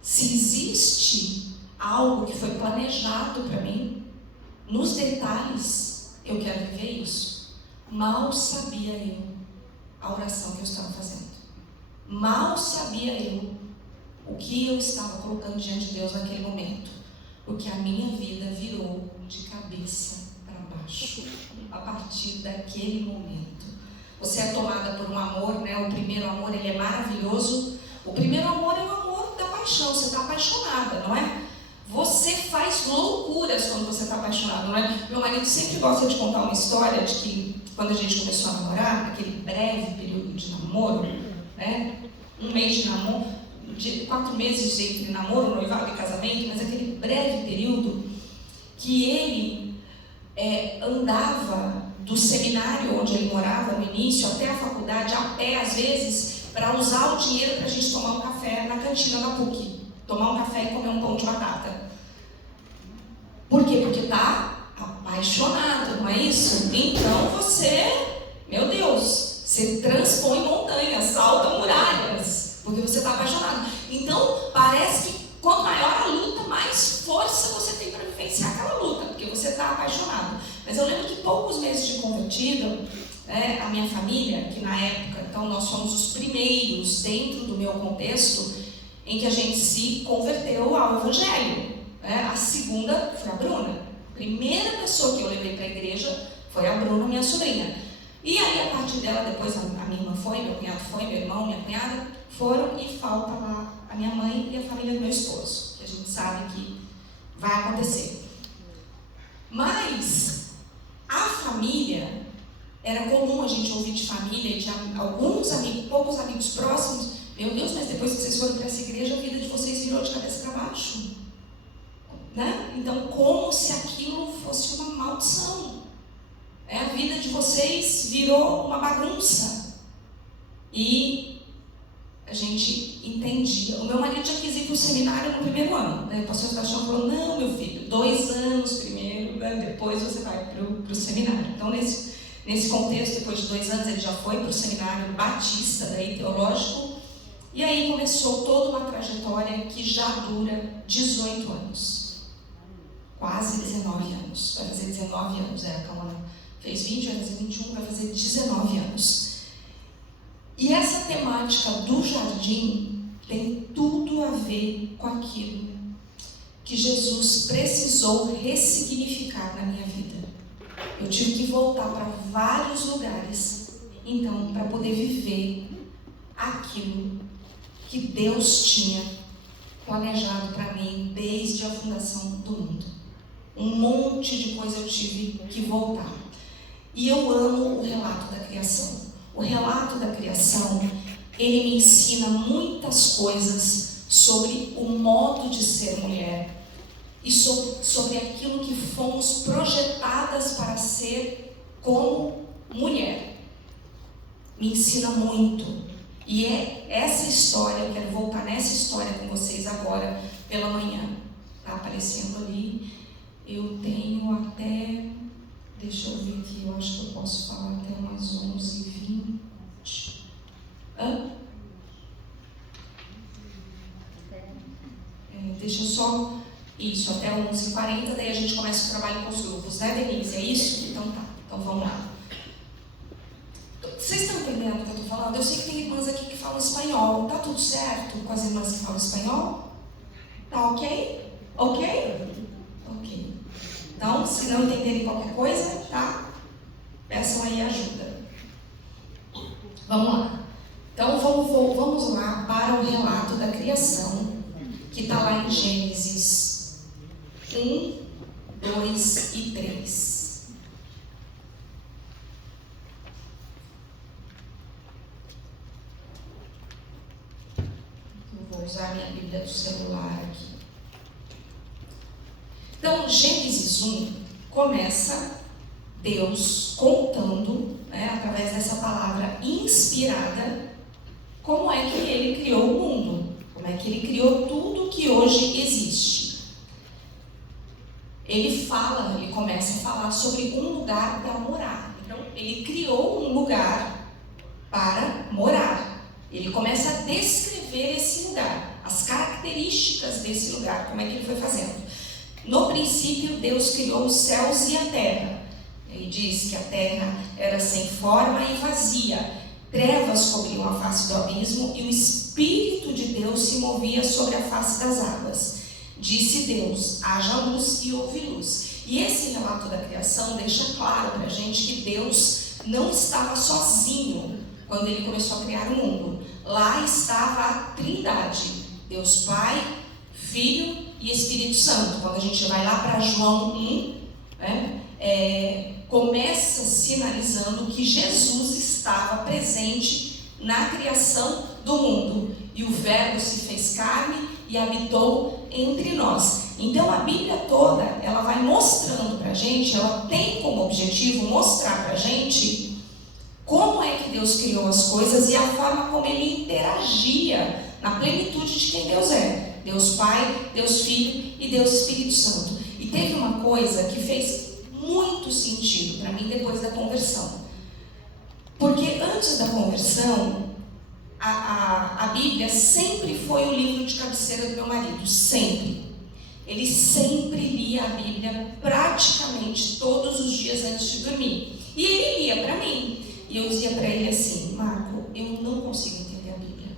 Se existe algo que foi planejado para mim, nos detalhes, eu quero viver isso. Mal sabia eu a oração que eu estava fazendo. Mal sabia eu o que eu estava colocando diante de Deus naquele momento. Porque a minha vida virou de cabeça para baixo a partir daquele momento. Você é tomada por um amor, né? O primeiro amor, ele é maravilhoso. O primeiro amor é o amor da paixão. Você está apaixonada, não é? Você faz loucuras quando você está apaixonado, não é? Meu marido sempre gosta de contar uma história de que quando a gente começou a namorar, aquele breve período de namoro, né? Um mês de namoro, 4 meses entre namoro, noivado e casamento, mas aquele breve período que ele andava do seminário onde ele morava no início até a faculdade, a pé às vezes, para usar o dinheiro para a gente tomar um café na cantina da PUC, tomar um café e comer um pão de batata. Por quê? Porque está apaixonado, não é isso? Então você, meu Deus, você transpõe montanhas, salta muralhas, porque você está apaixonado. Então parece que quanto maior a luta, mais força você tem para vivenciar aquela luta, porque você está apaixonado. Mas eu lembro que poucos meses de convertido, a minha família, que na época, então nós fomos os primeiros dentro do meu contexto em que a gente se converteu ao Evangelho. A segunda foi a Bruna. A primeira pessoa que eu levei para a igreja foi a Bruna, minha sobrinha. E aí, a partir dela, depois a minha irmã foi, meu cunhado foi, meu irmão, minha cunhada foram, e falta lá a minha mãe e a família do meu esposo, que a gente sabe que vai acontecer. Mas a família, era comum a gente ouvir de família, de alguns amigos, poucos amigos próximos, meu Deus, mas depois que vocês foram para essa igreja, a vida de vocês virou de cabeça para baixo. Né? Então, como se aquilo fosse uma maldição. A vida de vocês virou uma bagunça. E a gente entendia. O meu marido já quis ir para o seminário no primeiro ano. O pastor Sebastião falou, não, meu filho, 2 anos primeiro, depois você vai para o seminário. Então, nesse contexto, depois de 2 anos, ele já foi para o seminário batista, daí teológico. E aí começou toda uma trajetória que já dura 18 anos. quase 19 anos. Vai fazer 19 anos, a Cauã fez 20, vai fazer 21, vai fazer 19 anos. E essa temática do jardim tem tudo a ver com aquilo que Jesus precisou ressignificar na minha vida. Eu tive que voltar para vários lugares, então, para poder viver aquilo que Deus tinha planejado para mim desde a fundação do mundo. Um monte de coisa eu tive que voltar. E eu amo o relato da criação. O relato da criação, ele me ensina muitas coisas sobre o modo de ser mulher e sobre aquilo que fomos projetadas para ser como mulher. Me ensina muito. E é essa história, eu quero voltar nessa história com vocês agora pela manhã. Está aparecendo ali. Eu tenho até, deixa eu ver aqui, eu acho que eu posso falar até umas 11h20. Deixa eu só, isso, até 11h40, daí a gente começa o trabalho com os grupos, né, Denise? É isso? Então tá, então vamos lá. Vocês estão entendendo o que eu estou falando? Eu sei que tem irmãs aqui que falam espanhol. Tá tudo certo com as irmãs que falam espanhol? Tá ok? Ok? Ok. Então, se não entenderem qualquer coisa, tá? Peçam aí ajuda. Vamos lá. Então, vamos lá para o relato da criação, que está lá em Gênesis 1, 2 e 3. Vou usar minha Bíblia do celular aqui. Então, Gênesis 1 começa Deus contando, né, através dessa palavra inspirada, como é que ele criou o mundo, como é que ele criou tudo que hoje existe. Ele começa a falar sobre um lugar para morar. Então, ele criou um lugar para morar. Ele começa a descrever esse lugar, as características desse lugar, como é que ele foi fazendo. No princípio, Deus criou os céus e a terra. Ele diz que a terra era sem forma e vazia. Trevas cobriam a face do abismo e o Espírito de Deus se movia sobre a face das águas. Disse Deus, haja luz e houve luz. E esse relato da criação deixa claro para a gente que Deus não estava sozinho quando ele começou a criar o mundo. Lá estava a Trindade, Deus Pai, Filho e Espírito Santo. Quando a gente vai lá para João 1, começa sinalizando que Jesus estava presente na criação do mundo. E o Verbo se fez carne e habitou entre nós. Então a Bíblia toda, ela vai mostrando para a gente, ela tem como objetivo mostrar para a gente como é que Deus criou as coisas e a forma como ele interagia na plenitude de quem Deus é. Deus Pai, Deus Filho e Deus Espírito Santo. E teve uma coisa que fez muito sentido para mim depois da conversão. Porque antes da conversão, a Bíblia sempre foi o livro de cabeceira do meu marido, sempre. Ele sempre lia a Bíblia praticamente todos os dias antes de dormir. E ele lia para mim. E eu dizia para ele assim, Marco, eu não consigo entender a Bíblia.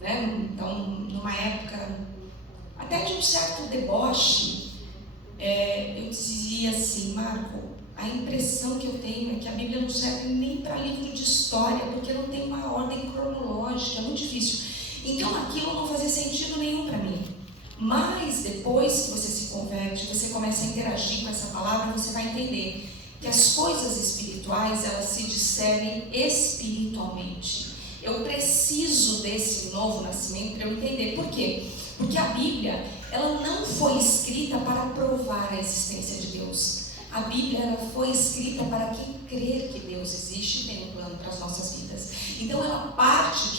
Né? Então, numa época até de um certo deboche, eu dizia assim, Marco, a impressão que eu tenho é que a Bíblia não serve nem para livro de história, porque não tem uma ordem cronológica, é muito difícil. Então aquilo não fazia sentido nenhum para mim. Mas depois que você se converte, você começa a interagir com essa palavra, você vai entender que as coisas espirituais, elas se discernem espiritualmente. Eu preciso desse novo nascimento para eu entender. Por quê? Porque a Bíblia, ela não foi escrita para provar a existência de Deus. A Bíblia, ela foi escrita para quem crer que Deus existe e tem um plano para as nossas vidas. Então ela parte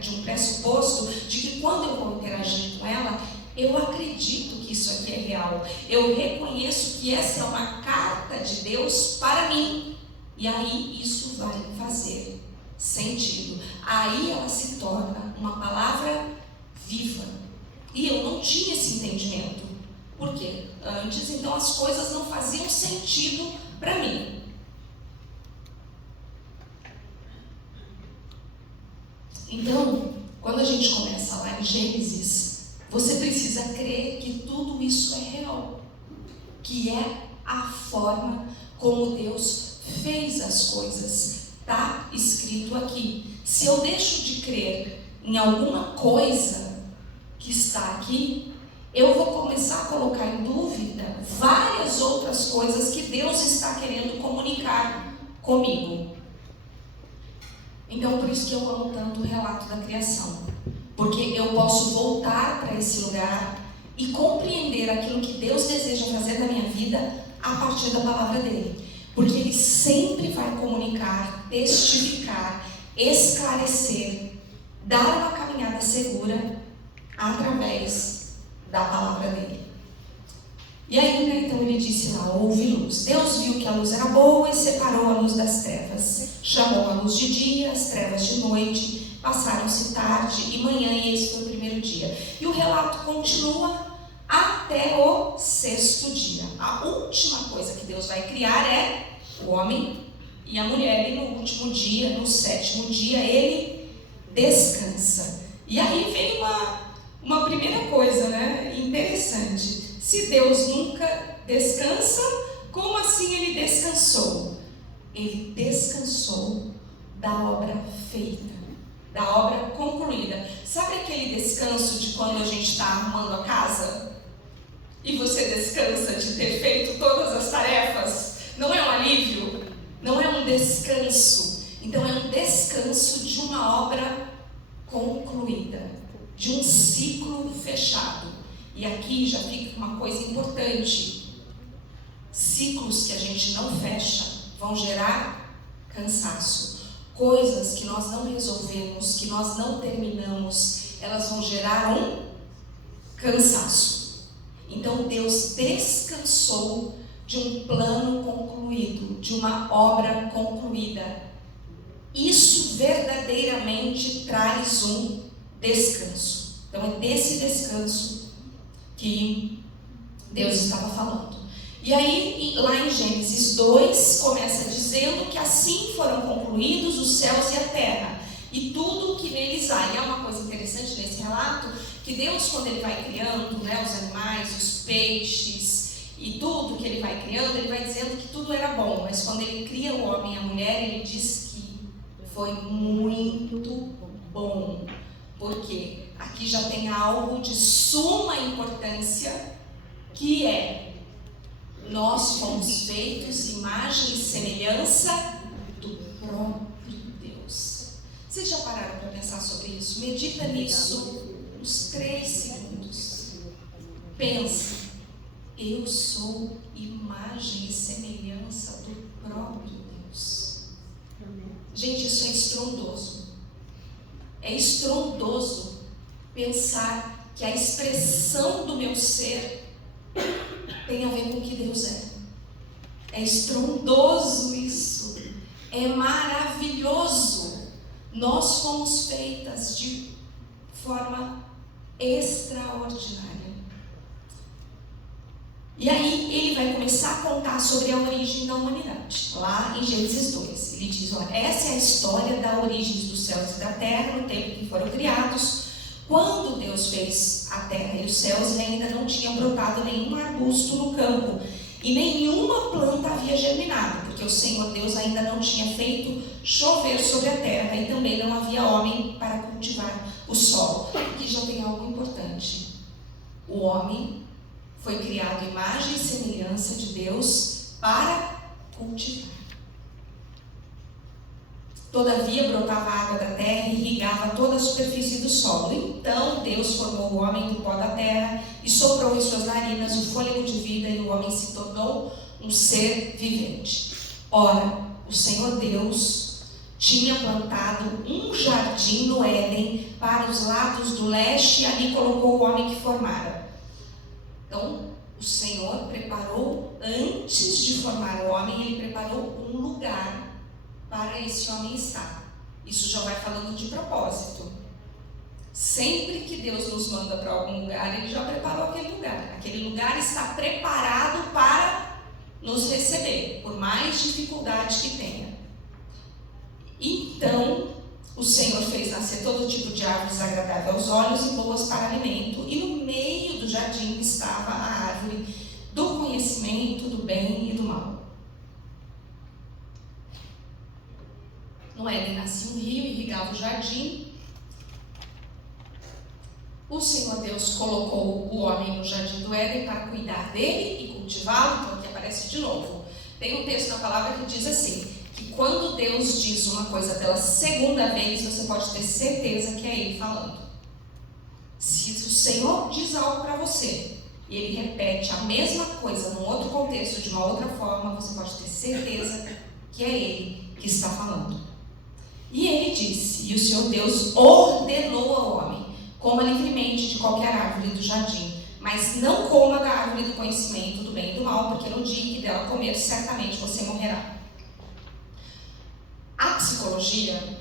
de um pressuposto de que quando eu vou interagir com ela, eu acredito que isso aqui é real. Eu reconheço que essa é uma carta de Deus para mim. E aí isso vai fazer sentido. Aí ela se torna uma palavra viva. E eu não tinha esse entendimento. Porque antes, então, as coisas não faziam sentido para mim. Então, quando a gente começa lá em Gênesis, você precisa crer que tudo isso é real, que é a forma como Deus fez as coisas. Está escrito aqui. Se eu deixo de crer em alguma coisa que está aqui, eu vou começar a colocar em dúvida várias outras coisas que Deus está querendo comunicar comigo. Então, por isso que eu amo tanto o relato da criação, porque eu posso voltar para esse lugar e compreender aquilo que Deus deseja fazer na minha vida a partir da palavra dele, porque ele sempre vai comunicar, testificar, esclarecer, dar uma caminhada segura através da palavra dele. E aí, então ele disse lá: houve luz. Deus viu que a luz era boa e separou a luz das trevas. Chamou a luz de dia, as trevas de noite. Passaram-se tarde e manhã, e esse foi o primeiro dia. E o relato continua até o sexto dia. A última coisa que Deus vai criar é o homem e a mulher. E no último dia, no sétimo dia, ele descansa. E aí vem uma primeira coisa, né, interessante. Se Deus nunca descansa, como assim ele descansou? Ele descansou da obra feita, da obra concluída. Sabe aquele descanso de quando a gente está arrumando a casa? E você descansa de ter feito todas as tarefas? Não é um alívio? Não é um descanso. Então é um descanso de uma obra concluída, de um ciclo fechado. E aqui já fica uma coisa importante: ciclos que a gente não fecha vão gerar cansaço. Coisas que nós não resolvemos, que nós não terminamos, elas vão gerar um cansaço. Então Deus descansou de um plano concluído, de uma obra concluída. Isso verdadeiramente traz um descanso. Então é desse descanso que Deus estava falando. E aí, lá em Gênesis 2, começa dizendo que assim foram concluídos os céus e a terra, e tudo o que neles há. E é uma coisa interessante nesse relato, que Deus, quando ele vai criando, né, os animais, os peixes, e tudo que ele vai criando, ele vai dizendo que tudo era bom. Mas quando ele cria o homem e a mulher, ele diz que foi muito bom. Porque aqui já tem algo de suma importância, que é: nós fomos feitos imagem e semelhança do próprio Deus. Vocês já pararam para pensar sobre isso? Medita nisso uns 3 segundos. Pensa: eu sou imagem e semelhança do próprio Deus. Gente, isso é estrondoso. É estrondoso pensar que a expressão do meu ser tem a ver com o que Deus é. É estrondoso isso. É maravilhoso. Nós fomos feitas de forma extraordinária. E aí ele vai começar a contar sobre a origem da humanidade, lá em Gênesis 2. Ele diz: olha, essa é a história da origem dos céus e da terra no tempo que foram criados. Quando Deus fez a terra e os céus, ele ainda não tinha brotado nenhum arbusto no campo, e nenhuma planta havia germinado, porque o Senhor Deus ainda não tinha feito chover sobre a terra, e também não havia homem para cultivar o solo. Aqui já tem algo importante. O homem foi criado imagem e semelhança de Deus para cultivar. Todavia brotava a água da terra e irrigava toda a superfície do solo. Então Deus formou o homem do pó da terra e soprou em suas narinas o fôlego de vida, e o homem se tornou um ser vivente. Ora, o Senhor Deus tinha plantado um jardim no Éden para os lados do leste, e ali colocou o homem que formara. Então, o Senhor preparou, antes de formar o homem, ele preparou um lugar para esse homem estar. Isso já vai falando de propósito. Sempre que Deus nos manda para algum lugar, Ele já preparou aquele lugar. Aquele lugar está preparado para nos receber, por mais dificuldade que tenha. Então, o Senhor fez nascer todo tipo de árvores agradáveis aos olhos e boas para alimento, e no meio do jardim estava a árvore do conhecimento do bem e do mal. No Éden nascia um rio e irrigava o jardim. O Senhor Deus colocou o homem no jardim do Éden para cuidar dele e cultivá-lo. Então aqui aparece de novo. Tem um texto na palavra que diz assim, que quando Deus diz uma coisa pela segunda vez, você pode ter certeza que é Ele falando. Se o Senhor diz algo para você e Ele repete a mesma coisa num outro contexto, de uma outra forma, você pode ter certeza que é Ele que está falando. E Ele disse, e o Senhor Deus ordenou ao homem: coma livremente de qualquer árvore do jardim, mas não coma da árvore do conhecimento do bem e do mal, porque no dia que dela comer, certamente você morrerá. A psicologia,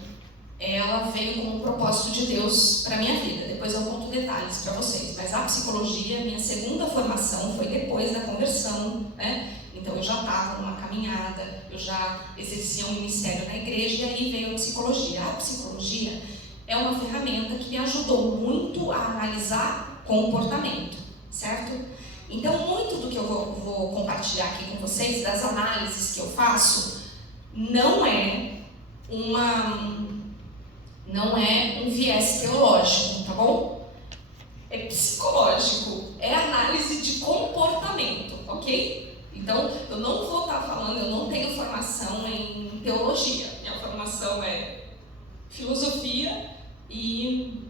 ela veio com um propósito de Deus para a minha vida. Depois eu conto detalhes para vocês. Mas a psicologia, minha segunda formação, foi depois da conversão, né? Então eu já estava numa caminhada, eu já exercia um ministério na igreja, e aí veio a psicologia. A psicologia é uma ferramenta que me ajudou muito a analisar comportamento, certo? Então, muito do que eu vou compartilhar aqui com vocês, das análises que eu faço, não é um viés teológico, tá bom? É psicológico, é análise de comportamento, ok? Então, eu não vou estar falando, eu não tenho formação em teologia. Minha formação é filosofia e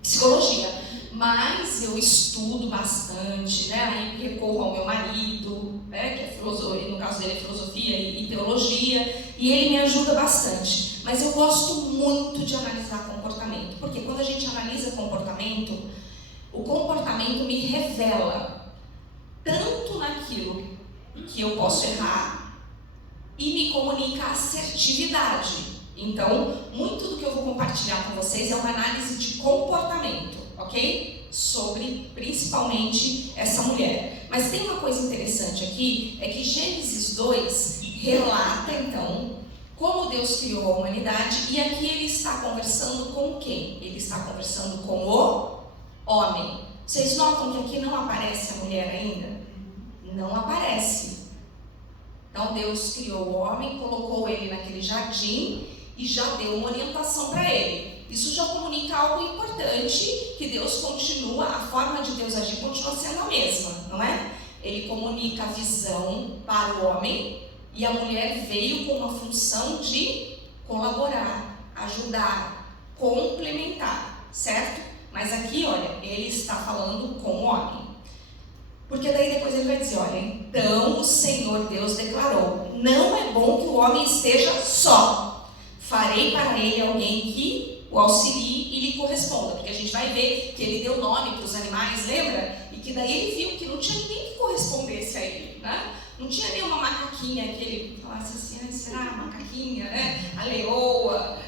psicologia, mas eu estudo bastante, né? Aí recorro ao meu marido, né? Que é filosofia, no caso dele é filosofia e teologia, e ele me ajuda bastante. Mas eu gosto muito de analisar comportamento, porque quando a gente analisa comportamento, o comportamento me revela tanto naquilo que eu posso errar e me comunica assertividade. Então, muito do que eu vou compartilhar com vocês é uma análise de comportamento, ok? Sobre, principalmente, essa mulher. Mas tem uma coisa interessante aqui, é que Gênesis 2 relata, então, como Deus criou a humanidade, e aqui ele está conversando com quem? Ele está conversando com o homem. Vocês notam que aqui não aparece a mulher ainda? Não aparece. Então, Deus criou o homem, colocou ele naquele jardim, e já deu uma orientação para ele. Isso já comunica algo importante, que Deus continua, a forma de Deus agir continua sendo a mesma, não é? Ele comunica a visão para o homem, e a mulher veio com uma função de colaborar, ajudar, complementar, certo? Mas aqui, olha, ele está falando com o homem. Porque daí depois ele vai dizer, olha, então o Senhor Deus declarou: não é bom que o homem esteja só. Farei para ele alguém que o auxilie e lhe corresponda. Porque a gente vai ver que ele deu nome para os animais, lembra? E que daí ele viu que não tinha ninguém que correspondesse a ele, né? Não tinha nenhuma macaquinha que ele falasse assim, será a macaquinha, né? A leoa,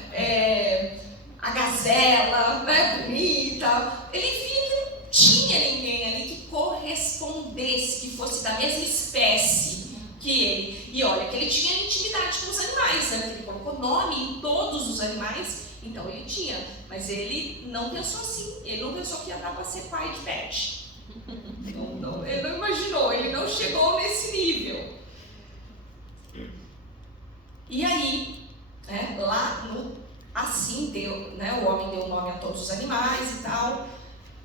a gazela, né? Bonita. Ele via que não tinha ninguém ali que correspondesse, que fosse da mesma espécie que ele. E olha, que ele tinha intimidade com os animais, né? Ele colocou nome em todos os animais, então ele tinha. Mas ele não pensou assim, ele não pensou que ia dar para ser pai de pet. Não, ele não imaginou, ele não chegou nesse nível. E aí, né, assim deu, né, o homem deu nome a todos os animais e tal.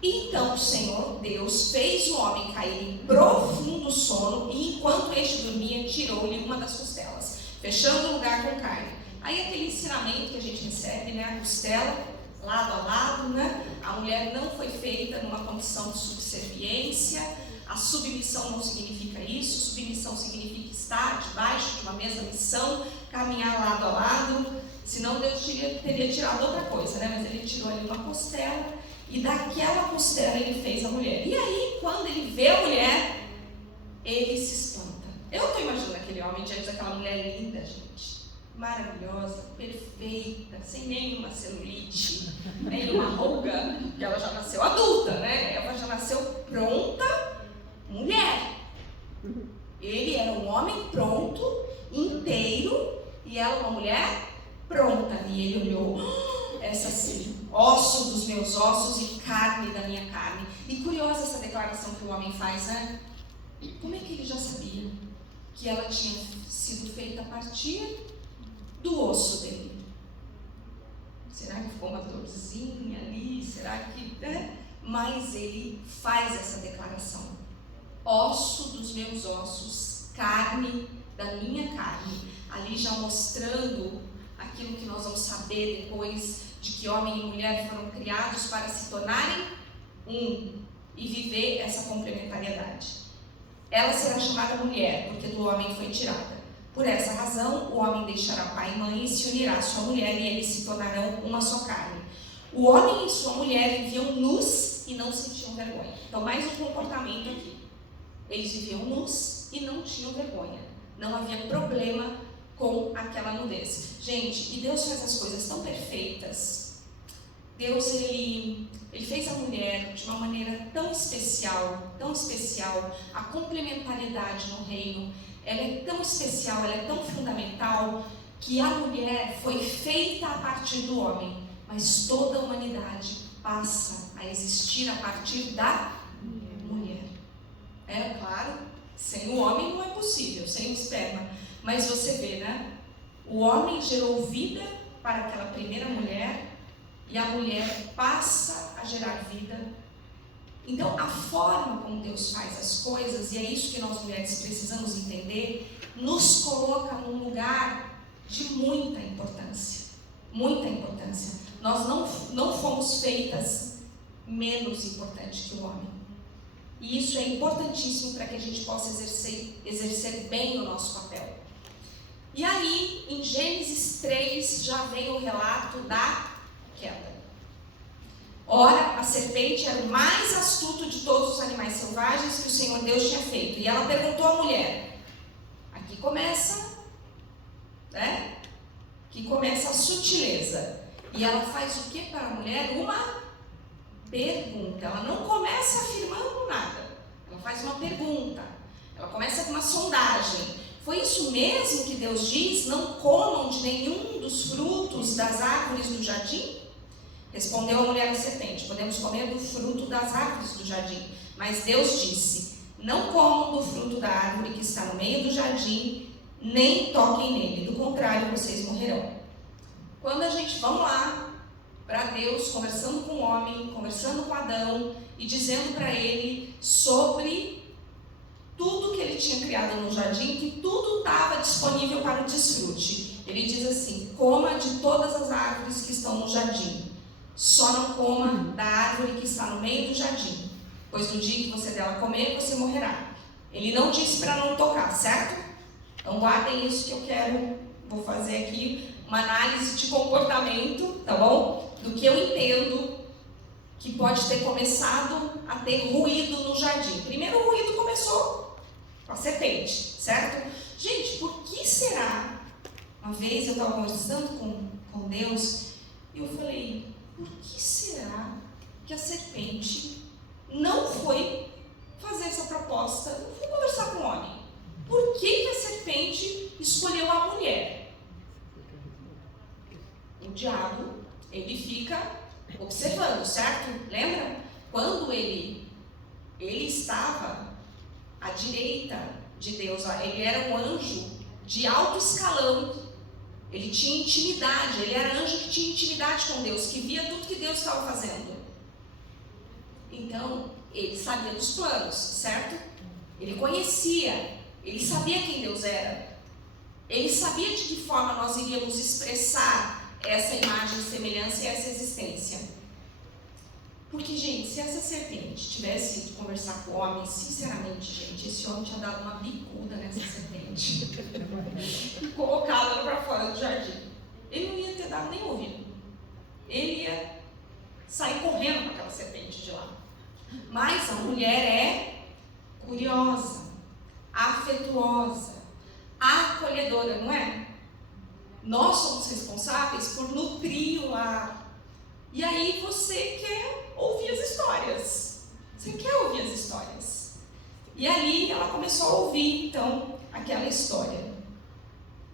Então o Senhor Deus fez o homem cair em profundo sono, e enquanto este dormia, tirou-lhe uma das costelas, fechando o lugar com carne. Aí aquele ensinamento que a gente recebe, né, a costela lado a lado, né? A mulher não foi feita numa condição de subserviência. A submissão não significa isso. Submissão significa estar debaixo de uma mesma missão, caminhar lado a lado. Senão Deus teria tirado outra coisa, né? Mas ele tirou ali uma costela, e daquela costela ele fez a mulher. E aí, quando ele vê a mulher, ele se espanta. Eu estou imaginando aquele homem diante daquela mulher linda, gente. maravilhosa, perfeita, sem nenhuma celulite, nenhuma ruga, porque ela já nasceu adulta, né? Ela já nasceu pronta, mulher. Ele era um homem pronto, inteiro, e ela uma mulher pronta. E ele olhou, essa sim, osso dos meus ossos e carne da minha carne. E curiosa essa declaração que o homem faz, né? Como é que ele já sabia que ela tinha sido feita a partir do osso dele? Será que ficou uma dorzinha ali? Será que... Mas ele faz essa declaração. Osso dos meus ossos, carne da minha carne. Ali já mostrando aquilo que nós vamos saber depois, de que homem e mulher foram criados para se tornarem um e viver essa complementariedade. Ela será chamada mulher, porque do homem foi tirada. Por essa razão, o homem deixará pai e mãe e se unirá à sua mulher, e eles se tornarão uma só carne. O homem e sua mulher viviam nus e não sentiam vergonha. Então, mais um comportamento aqui. Eles viviam nus e não tinham vergonha. Não havia problema com aquela nudez. Gente, e Deus faz as coisas tão perfeitas. Deus, ele fez a mulher de uma maneira tão especial, a complementariedade no reino, ela é tão especial, ela é tão fundamental, que a mulher foi feita a partir do homem, mas toda a humanidade passa a existir a partir da mulher. É claro, sem o homem não é possível, sem o esperma, mas você vê, né? O homem gerou vida para aquela primeira mulher, e a mulher passa a gerar vida. Então, a forma como Deus faz as coisas, e é isso que nós mulheres precisamos entender, nos coloca num lugar de muita importância. Muita importância. Nós não fomos feitas menos importantes que o homem. E isso é importantíssimo para que a gente possa exercer bem o nosso papel. E aí, em Gênesis 3, já vem o relato da queda. Ora, a serpente era o mais astuto de todos os animais selvagens que o Senhor Deus tinha feito. E ela perguntou à mulher. Aqui começa, né? Aqui começa a sutileza. E ela faz o que para a mulher? Uma pergunta. Ela não começa afirmando nada. Ela faz uma pergunta. Ela começa com uma sondagem. Foi isso mesmo que Deus diz? Não comam de nenhum dos frutos das árvores do jardim? Respondeu a mulher à serpente: podemos comer do fruto das árvores do jardim. Mas Deus disse: não comam do fruto da árvore que está no meio do jardim, nem toquem nele, do contrário vocês morrerão. Quando a gente, vamos lá, para Deus, conversando com o homem, conversando com Adão, e dizendo para ele sobre tudo que ele tinha criado no jardim, que tudo estava disponível para o desfrute. Ele diz assim: coma de todas as árvores que estão no jardim, só não coma da árvore que está no meio do jardim, pois no dia que você dela comer, você morrerá. Ele não disse para não tocar, certo? Então guardem isso que eu quero, vou fazer aqui uma análise de comportamento, tá bom? Do que eu entendo que pode ter começado a ter ruído no jardim. Primeiro o ruído começou com a serpente, certo? Gente, por que será? Uma vez eu estava conversando com Deus e eu falei: por que será que a serpente não foi fazer essa proposta, não foi conversar com o homem? Por que a serpente escolheu a mulher? O diabo, ele fica observando, certo? Lembra? Quando ele estava à direita de Deus, ele era um anjo de alto escalão. Ele tinha intimidade, ele era anjo que tinha intimidade com Deus, que via tudo que Deus estava fazendo. Então, ele sabia dos planos, certo? Ele conhecia, ele sabia quem Deus era. Ele sabia de que forma nós iríamos expressar essa imagem, semelhança e essa existência. Porque, gente, se essa serpente tivesse ido conversar com o homem, sinceramente, gente, esse homem tinha dado uma bicuda nessa serpente e colocado ela para fora do jardim. Ele não ia ter dado nem ouvido. Ele ia sair correndo com aquela serpente de lá. Mas a mulher é curiosa, afetuosa, acolhedora, não é? Nós somos responsáveis por nutrir o lar. E aí você quer ouvir as histórias. Você quer ouvir as histórias. E ali ela começou a ouvir, então, aquela história.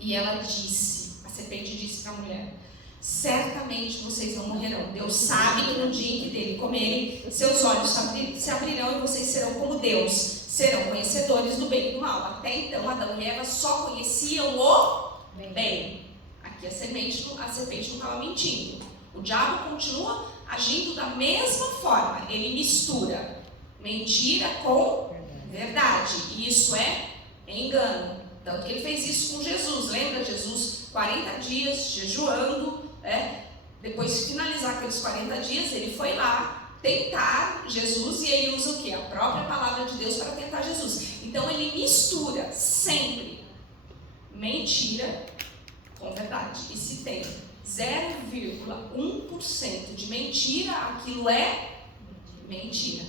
E ela disse, a serpente disse para a mulher: certamente vocês não morrerão. Deus sabe que no dia em que dele comerem, seus olhos se abrirão e vocês serão como Deus. Serão conhecedores do bem e do mal. Até então, Adão e Eva só conheciam o bem. Aqui a serpente não estava mentindo. O diabo continua agindo da mesma forma. Ele mistura mentira com verdade. E isso é engano. Tanto que ele fez isso com Jesus. Lembra? Jesus, 40 dias jejuando. Depois de finalizar aqueles 40 dias, ele foi lá tentar Jesus, e ele usa o quê? A própria palavra de Deus para tentar Jesus. Então ele mistura sempre mentira com verdade. E se tem 0,1% de mentira, aquilo é mentira.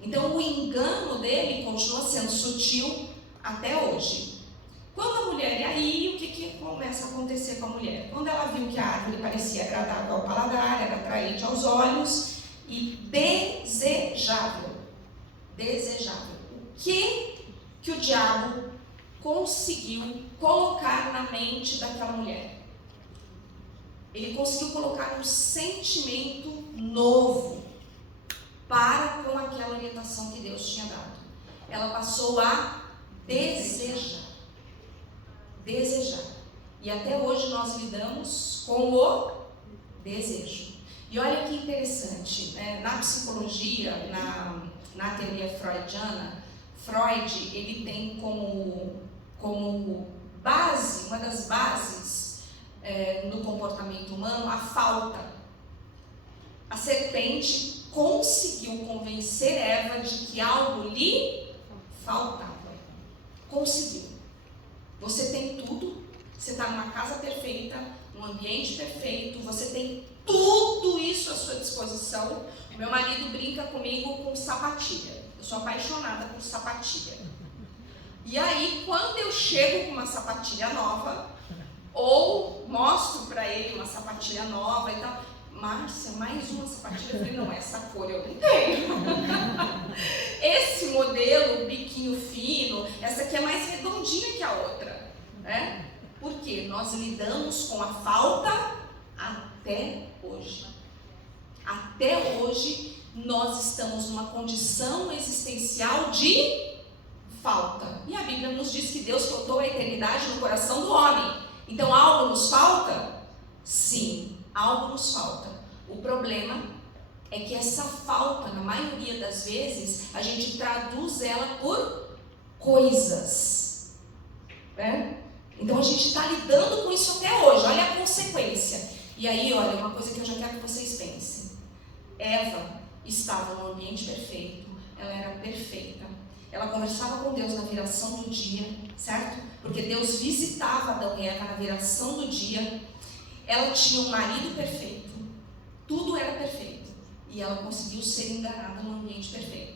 Então o engano dele continua sendo sutil até hoje. Quando a mulher, e aí o que começa a acontecer com a mulher? Quando ela viu que a árvore parecia agradável ao paladar, era atraente aos olhos e desejável. O que o diabo conseguiu colocar na mente daquela mulher? Ele conseguiu colocar um sentimento novo para com aquela orientação que Deus tinha dado. Ela passou a desejar. E até hoje nós lidamos com o desejo. E olha que interessante, na psicologia, na teoria freudiana, Freud, ele tem como base, uma das bases no comportamento humano, a falta. A serpente conseguiu convencer Eva de que algo lhe faltava. Conseguiu. Você tem tudo, você está numa casa perfeita, num ambiente perfeito, você tem tudo isso à sua disposição. O meu marido brinca comigo com sapatilha. Eu sou apaixonada por sapatilha. E aí, quando eu chego com uma sapatilha nova, ou mostro para ele uma sapatilha nova e tal, Márcia, mais uma sapatilha. Eu falei, não, essa cor eu não tenho. Esse modelo, biquinho fino, essa aqui é mais redondinha que a outra. Porque nós lidamos com a falta até hoje. Até hoje, nós estamos numa condição existencial de falta. E a Bíblia nos diz que Deus botou a eternidade no coração do homem. Então, algo nos falta? Sim, algo nos falta. O problema é que essa falta, na maioria das vezes, a gente traduz ela por coisas. Então, a gente está lidando com isso até hoje. Olha a consequência. E aí, olha, uma coisa que eu já quero que vocês pensem. Eva estava num ambiente perfeito. Ela era perfeita. Ela conversava com Deus na viração do dia, certo? Porque Deus visitava Adão e Eva na viração do dia. Ela tinha um marido perfeito. Tudo era perfeito. E ela conseguiu ser enganada num ambiente perfeito.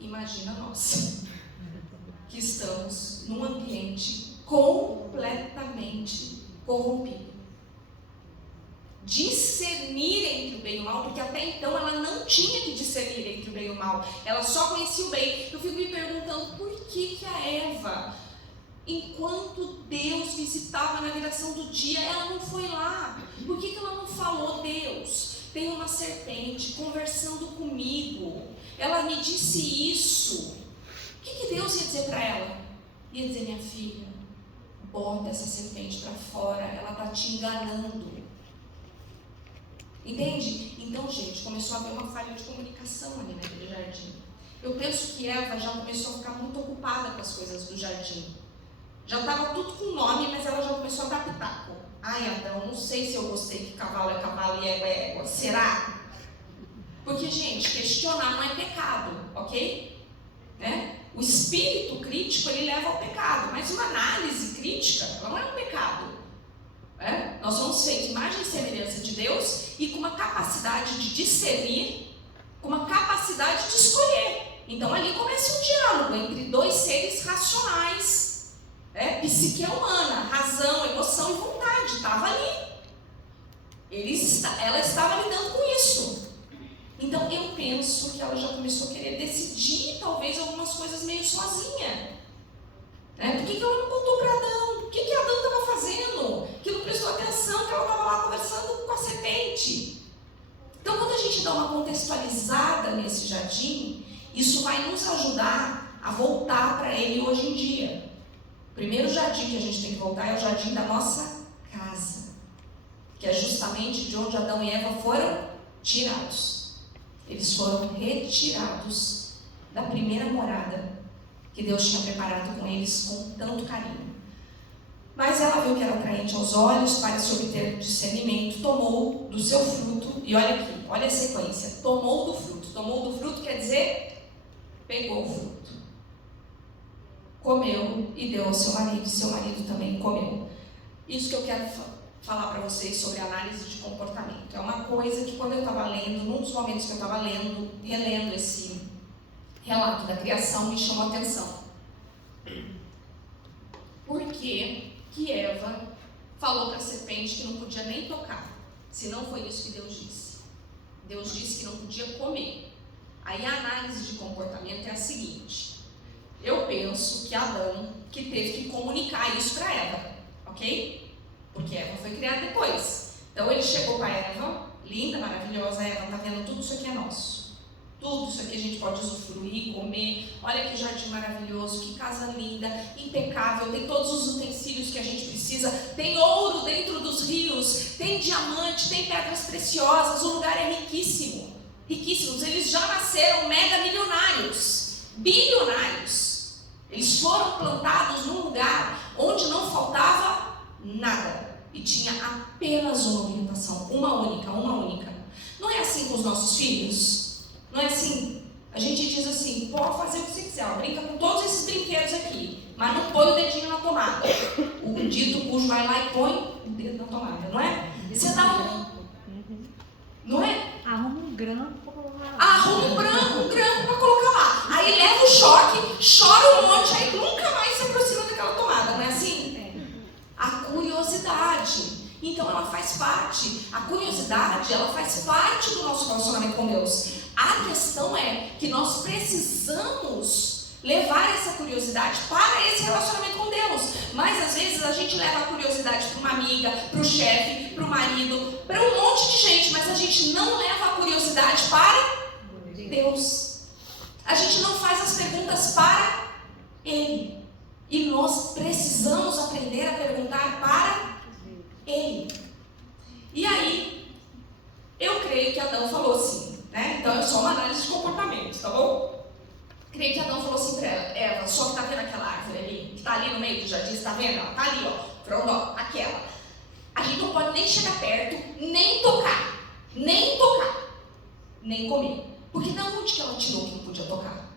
Imagina nós, que estamos num ambiente completamente corrompido. Discernir entre o bem e o mal, porque até então ela não tinha que discernir entre o bem e o mal. Ela só conhecia o bem. Eu fico me perguntando por que a Eva, enquanto Deus visitava na viração do dia, ela não foi lá? Por que ela não falou: Deus, tem uma serpente conversando comigo, ela me disse isso? O que Deus ia dizer para ela? Ia dizer: minha filha, bota essa serpente para fora, ela está te enganando. Entende? Então, gente, começou a haver uma falha de comunicação ali naquele jardim. Eu penso que Eva já começou a ficar muito ocupada com as coisas do jardim. Já estava tudo com nome, mas ela já começou a dar pitaco. Ai, Adão, não sei se eu gostei que cavalo é cavalo e égua é égua. Será? Porque, gente, questionar não é pecado, ok? O espírito crítico, ele leva ao pecado, mas uma análise crítica, ela não é um pecado. Nós somos feitos imagem e semelhança de Deus e com uma capacidade de discernir, com uma capacidade de escolher. Então ali começa um diálogo entre dois seres racionais, psique humana, razão, emoção e vontade. verdade, estava ali. Ela estava lidando com isso. Então eu penso que ela já começou a querer decidir talvez algumas coisas meio sozinha. Por que ela não contou para Adão? O que Adão estava fazendo? Que não prestou atenção, que ela estava lá conversando com a serpente. Então quando a gente dá uma contextualizada nesse jardim, isso vai nos ajudar a voltar para ele hoje em dia. O primeiro jardim que a gente tem que voltar é o jardim da nossa casa, que é justamente de onde Adão e Eva foram tirados. Eles foram retirados da primeira morada que Deus tinha preparado com eles com tanto carinho. Mas ela viu que era atraente aos olhos, para se obter discernimento, tomou do seu fruto, e olha aqui, olha a sequência, tomou do fruto quer dizer, pegou o fruto, comeu e deu ao seu marido também comeu. Isso que eu quero falar para vocês sobre análise de comportamento. É uma coisa que quando eu estava lendo, num dos momentos que eu estava relendo esse relato da criação, me chamou a atenção. Por que Eva falou para a serpente que não podia nem tocar, se não foi isso que Deus disse? Deus disse que não podia comer. Aí a análise de comportamento é a seguinte: eu penso que Adão que teve que comunicar isso para Eva, ok? Porque Eva foi criada depois. Então ele chegou para Eva, linda, maravilhosa, Eva, tá vendo? Tudo isso aqui é nosso. Tudo isso aqui a gente pode usufruir, comer. Olha que jardim maravilhoso, que casa linda, impecável. Tem todos os utensílios que a gente precisa. Tem ouro dentro dos rios, tem diamante, tem pedras preciosas. O lugar é riquíssimo. Riquíssimos. Eles já nasceram mega milionários, bilionários. Eles foram plantados num lugar onde não faltava nada. E tinha apenas uma orientação, uma única. Não é assim com os nossos filhos? Não é assim? A gente diz assim, pode fazer o que você quiser, brinca com todos esses brinquedos aqui, mas não põe o dedinho na tomada. O dito cujo vai lá e põe o dedo na tomada, não é? Você dá um... Não é? Arruma um grampo para colocar lá. Arruma um grampo para colocar lá. Aí leva o choque, chora um monte, aí nunca mais se aproxima daquela tomada, não é assim? A curiosidade. Então ela faz parte, a curiosidade, ela faz parte do nosso relacionamento com Deus. A questão é que nós precisamos levar essa curiosidade para esse relacionamento com Deus. Mas às vezes a gente leva a curiosidade para uma amiga, para o chefe, para o marido, para um monte de gente, mas a gente não leva a curiosidade para Deus. A gente não faz as perguntas para Ele. E nós precisamos aprender a perguntar para Ele. E aí, eu creio que Adão falou assim, né? Então é só uma análise de comportamento, tá bom? Creio que Adão falou assim para ela, Eva, só que tá vendo aquela árvore ali? Que tá ali no meio do jardim, você tá vendo? Ela tá ali, ó, pronto, ó, aquela. A gente não pode nem chegar perto, nem tocar, nem comer. Porque da onde que ela tirou que não podia tocar?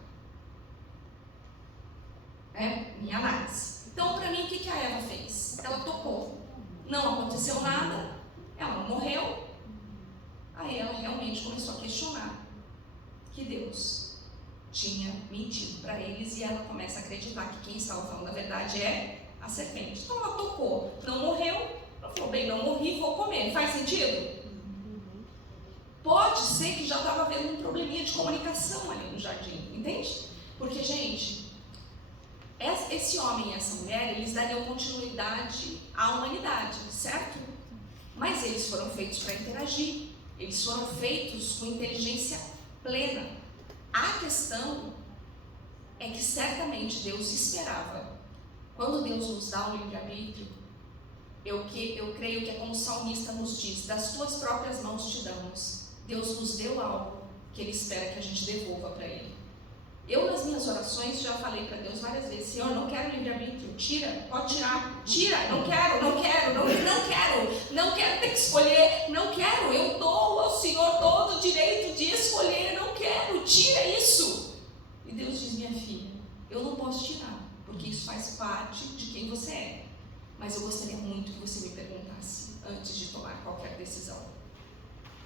Minha análise. Então, para mim, o que a Eva fez? Ela tocou. Não aconteceu nada, ela não morreu. Aí ela realmente começou a questionar que Deus tinha mentido para eles e ela começa a acreditar que quem estava falando a verdade é a serpente. Então ela tocou, não morreu, ela falou, bem, não morri, vou comer. Faz sentido? Pode ser que já estava havendo um probleminha de comunicação ali no jardim, entende? Porque, gente, esse homem e essa mulher, eles dariam continuidade à humanidade, certo? Mas eles foram feitos para interagir, eles foram feitos com inteligência plena. A questão é que certamente Deus esperava. Quando Deus nos dá um livre-arbítrio, eu creio que é como o salmista nos diz, das tuas próprias mãos te damos. Deus nos deu algo que Ele espera que a gente devolva para Ele. Eu, nas minhas orações, já falei para Deus várias vezes, Senhor, não quero livre-arbítrio, tira, pode tirar, tira, não quero ter que escolher, não quero, eu dou ao Senhor todo o direito de escolher, não quero, tira isso. E Deus diz, minha filha, eu não posso tirar, porque isso faz parte de quem você é, mas eu gostaria muito que você me perguntasse antes de tomar qualquer decisão.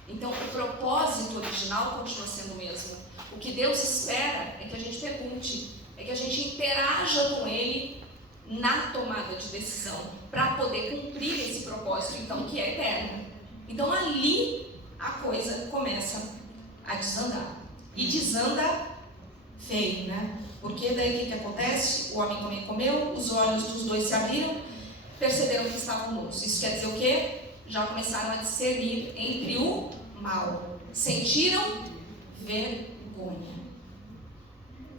Então, o propósito original continua sendo o mesmo. O que Deus espera é que a gente pergunte, é que a gente interaja com Ele na tomada de decisão para poder cumprir esse propósito, então, que é eterno. Então, ali a coisa começa a desandar. E desanda feio, né? Porque daí o que acontece? O homem também comeu, os olhos dos dois se abriram, perceberam que estavam nus. Isso quer dizer o quê? Já começaram a discernir entre o mal. Sentiram vergonha.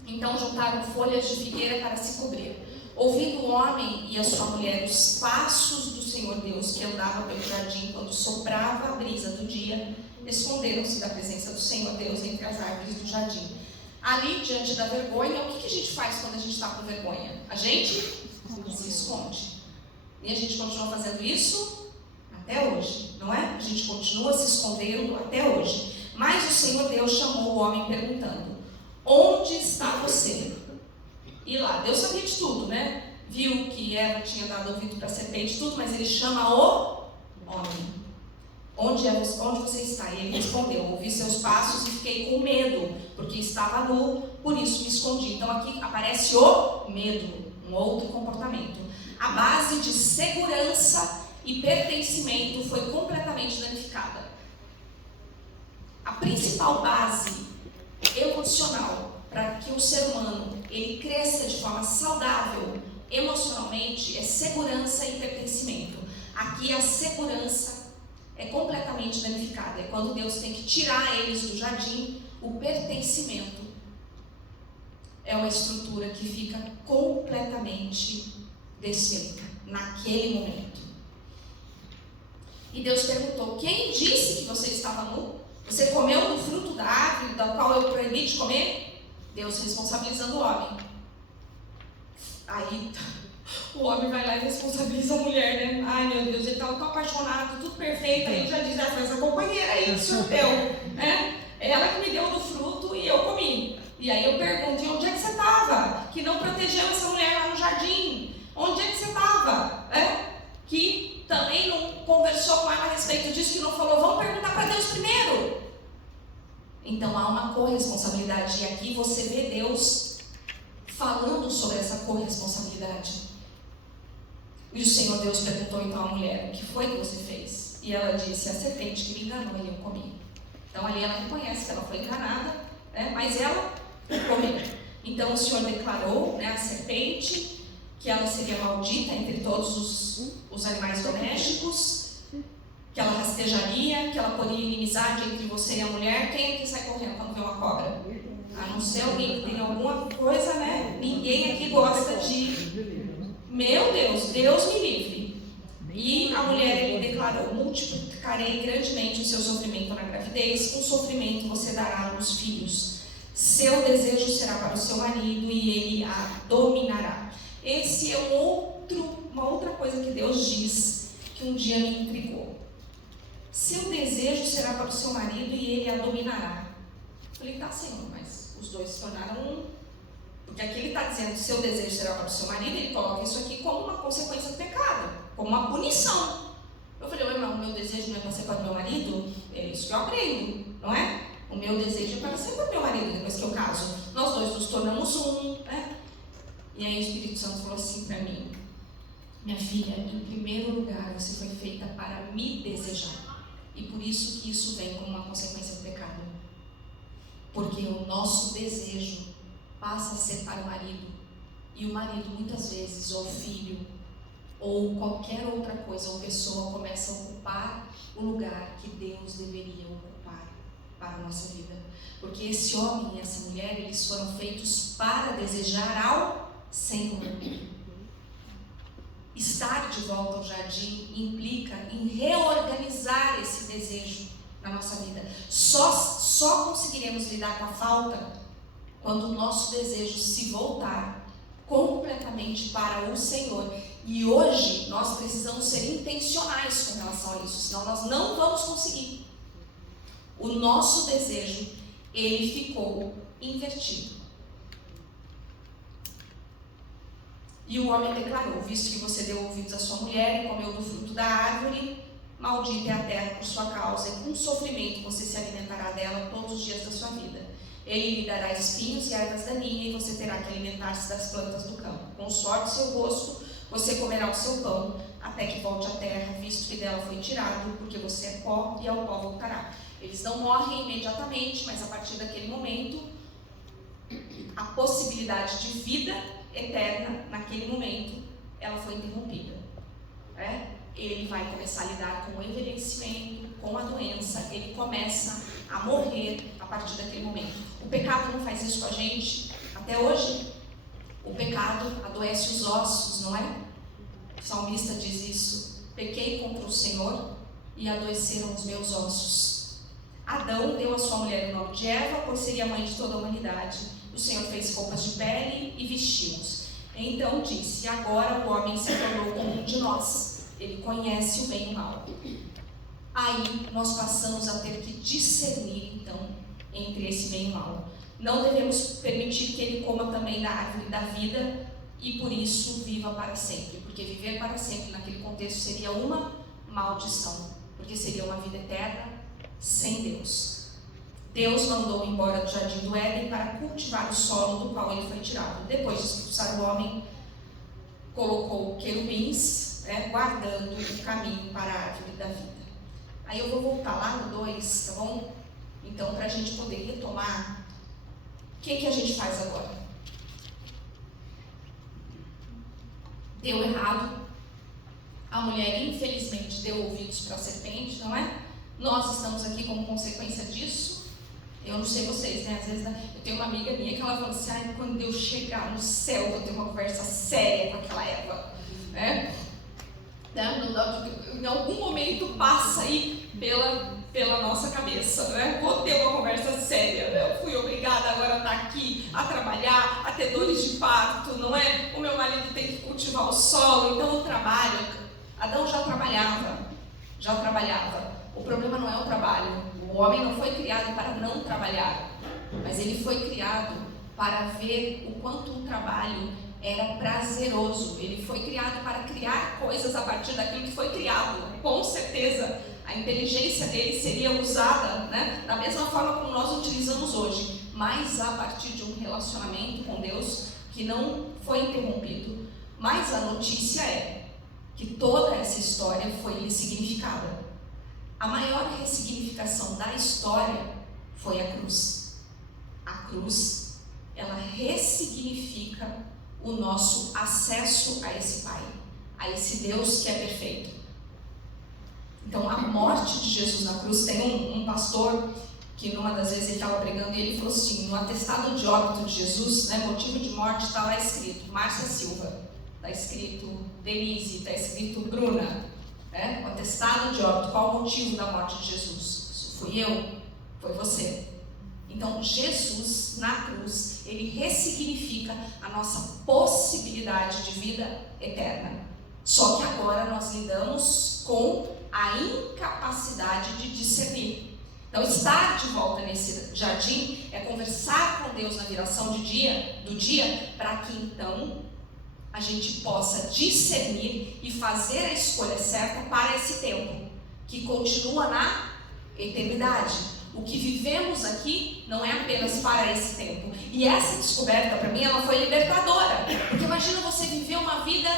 Então juntaram folhas de figueira para se cobrir. Ouvindo o homem e a sua mulher os passos do Senhor Deus que andava pelo jardim quando soprava a brisa do dia, esconderam-se da presença do Senhor Deus entre as árvores do jardim. Ali, diante da vergonha, o que a gente faz quando a gente está com vergonha? A gente se esconde. E a gente continua fazendo isso até hoje, não é? A gente continua se escondendo até hoje. Mas o Senhor Deus chamou o homem perguntando: onde está você? E lá, Deus sabia de tudo, né? Viu que Eva tinha dado ouvido para a serpente e tudo, mas ele chama o homem. Onde você está? E ele respondeu: ouvi seus passos e fiquei com medo, porque estava nu, por isso me escondi. Então aqui aparece o medo, um outro comportamento. A base de segurança e pertencimento foi completamente danificada. A principal base emocional para que o ser humano ele cresça de forma saudável emocionalmente é segurança e pertencimento. Aqui a segurança é completamente danificada. É quando Deus tem que tirar eles do jardim. O pertencimento é uma estrutura que fica completamente desfeita naquele momento. E Deus perguntou: quem disse que você estava nu? Você comeu do fruto da árvore da qual eu proibi de comer? Deus responsabilizando o homem. Aí o homem vai lá e responsabiliza a mulher, né? Ai meu Deus, ele estava tão apaixonado, tudo perfeito. Aí ele já diz: foi essa companheira aí que o senhor deu, né? Ela que me deu do fruto e eu comi. E aí eu pergunto: e onde é que você estava? Que não protegeu essa mulher lá no jardim? Onde é que você estava? Que também não conversou com ela a respeito disso, que não falou: vamos perguntar para Deus primeiro. Então há uma corresponsabilidade. E aqui você vê Deus falando sobre essa corresponsabilidade. E o Senhor Deus perguntou então à mulher: o que foi que você fez? E ela disse: a serpente que me enganou e eu comi. Então ali ela reconhece que ela foi enganada, né? Mas ela comeu. Então o Senhor declarou, né, a serpente que ela seria maldita entre todos os animais domésticos, que ela rastejaria, que ela poria inimizade entre você e a mulher. Quem é que sai correndo quando vê uma cobra? A não ser alguém que tem alguma coisa, né? Ninguém aqui gosta de... Meu Deus, Deus me livre. E a mulher, ele declarou: multiplicarei grandemente o seu sofrimento na gravidez, com sofrimento você dará à luz filhos. Seu desejo será para o seu marido e ele a dominará. Esse é uma outra coisa que Deus diz, que um dia me intrigou. Seu desejo será para o seu marido e ele a dominará. Eu falei: tá, Senhor, mas os dois se tornaram um. Porque aqui ele está dizendo: seu desejo será para o seu marido, ele coloca isso aqui como uma consequência do pecado, como uma punição. Eu falei: irmão, o meu desejo não é para ser para o meu marido? É isso que eu aprendo, não é? O meu desejo é para ser para o meu marido depois que eu caso. Nós dois nos tornamos um, né? E aí o Espírito Santo falou assim para mim: minha filha, em primeiro lugar você foi feita para me desejar. E por isso que isso vem como uma consequência do pecado. Porque o nosso desejo passa a ser para o marido. E o marido, muitas vezes, ou filho, ou qualquer outra coisa ou pessoa, começa a ocupar o lugar que Deus deveria ocupar para a nossa vida. Porque esse homem e essa mulher, eles foram feitos para desejar ao Senhor. Estar de volta ao jardim implica em reorganizar esse desejo na nossa vida. Só conseguiremos lidar com a falta quando o nosso desejo se voltar completamente para o Senhor. E hoje nós precisamos ser intencionais com relação a isso, senão nós não vamos conseguir. O nosso desejo, ele ficou invertido. E o homem declarou: visto que você deu ouvidos à sua mulher e comeu do fruto da árvore, maldita é a terra por sua causa, e com sofrimento você se alimentará dela todos os dias da sua vida. Ele lhe dará espinhos e ervas daninhas, e você terá que alimentar-se das plantas do campo. Com o suor do seu rosto, você comerá o seu pão, até que volte à terra, visto que dela foi tirado, porque você é pó e ao pó voltará. Eles não morrem imediatamente, mas a partir daquele momento, a possibilidade de vida eterna, naquele momento, ela foi interrompida. Ele vai começar a lidar com o envelhecimento, com a doença, ele começa a morrer a partir daquele momento. O pecado não faz isso com a gente até hoje. O pecado adoece os ossos, não é? O salmista diz isso: pequei contra o Senhor e adoeceram os meus ossos. Adão deu à sua mulher o nome de Eva, pois seria a mãe de toda a humanidade. O Senhor fez roupas de pele e vestiu-os. Então disse: agora o homem se tornou como um de nós, ele conhece o bem e o mal. Aí nós passamos a ter que discernir então entre esse bem e o mal. Não devemos permitir que ele coma também da árvore da vida e por isso viva para sempre, porque viver para sempre naquele contexto seria uma maldição, porque seria uma vida eterna sem Deus. Deus mandou embora do jardim do Éden para cultivar o solo do qual ele foi tirado. Depois de expulsar o homem, colocou querubins, guardando o caminho para a árvore da vida. Aí eu vou voltar lá no 2, tá bom? Então, para a gente poder retomar, o que a gente faz agora? Deu errado, a mulher infelizmente deu ouvidos para a serpente, não é? Nós estamos aqui como consequência disso. Eu não sei vocês, né? Às vezes eu tenho uma amiga minha que ela fala assim: quando eu chegar no céu, eu vou ter uma conversa séria com aquela Eva, né? Em algum momento passa aí pela nossa cabeça, né? Vou ter uma conversa séria. Eu fui obrigada agora a estar aqui, a trabalhar, a ter dores de parto, não é? O meu marido tem que cultivar o solo, então eu trabalho. Adão já trabalhava. O problema não é o trabalho. O homem não foi criado para não trabalhar, mas ele foi criado para ver o quanto o trabalho era prazeroso. Ele foi criado para criar coisas a partir daquilo que foi criado. Com certeza, a inteligência dele seria usada, né, da mesma forma como nós utilizamos hoje, mas a partir de um relacionamento com Deus que não foi interrompido. Mas a notícia é que toda essa história foi ressignificada. A maior ressignificação da história foi a cruz. A cruz, ela ressignifica o nosso acesso a esse Pai, a esse Deus que é perfeito. Então, a morte de Jesus na cruz, tem um pastor que numa das vezes ele estava pregando e ele falou assim: no atestado de óbito de Jesus, né, motivo de morte, está lá escrito Márcia Silva, está escrito Denise, está escrito Bruna, né? O atestado de óbito, qual o motivo da morte de Jesus? Isso fui eu, foi você. Então, Jesus na cruz, ele ressignifica a nossa possibilidade de vida eterna. Só que agora nós lidamos com a incapacidade de discernir. Então, estar de volta nesse jardim é conversar com Deus na viração do dia, para que então a gente possa discernir e fazer a escolha certa para esse tempo, que continua na eternidade. O que vivemos aqui não é apenas para esse tempo. E essa descoberta, para mim, ela foi libertadora. Porque imagina você viver uma vida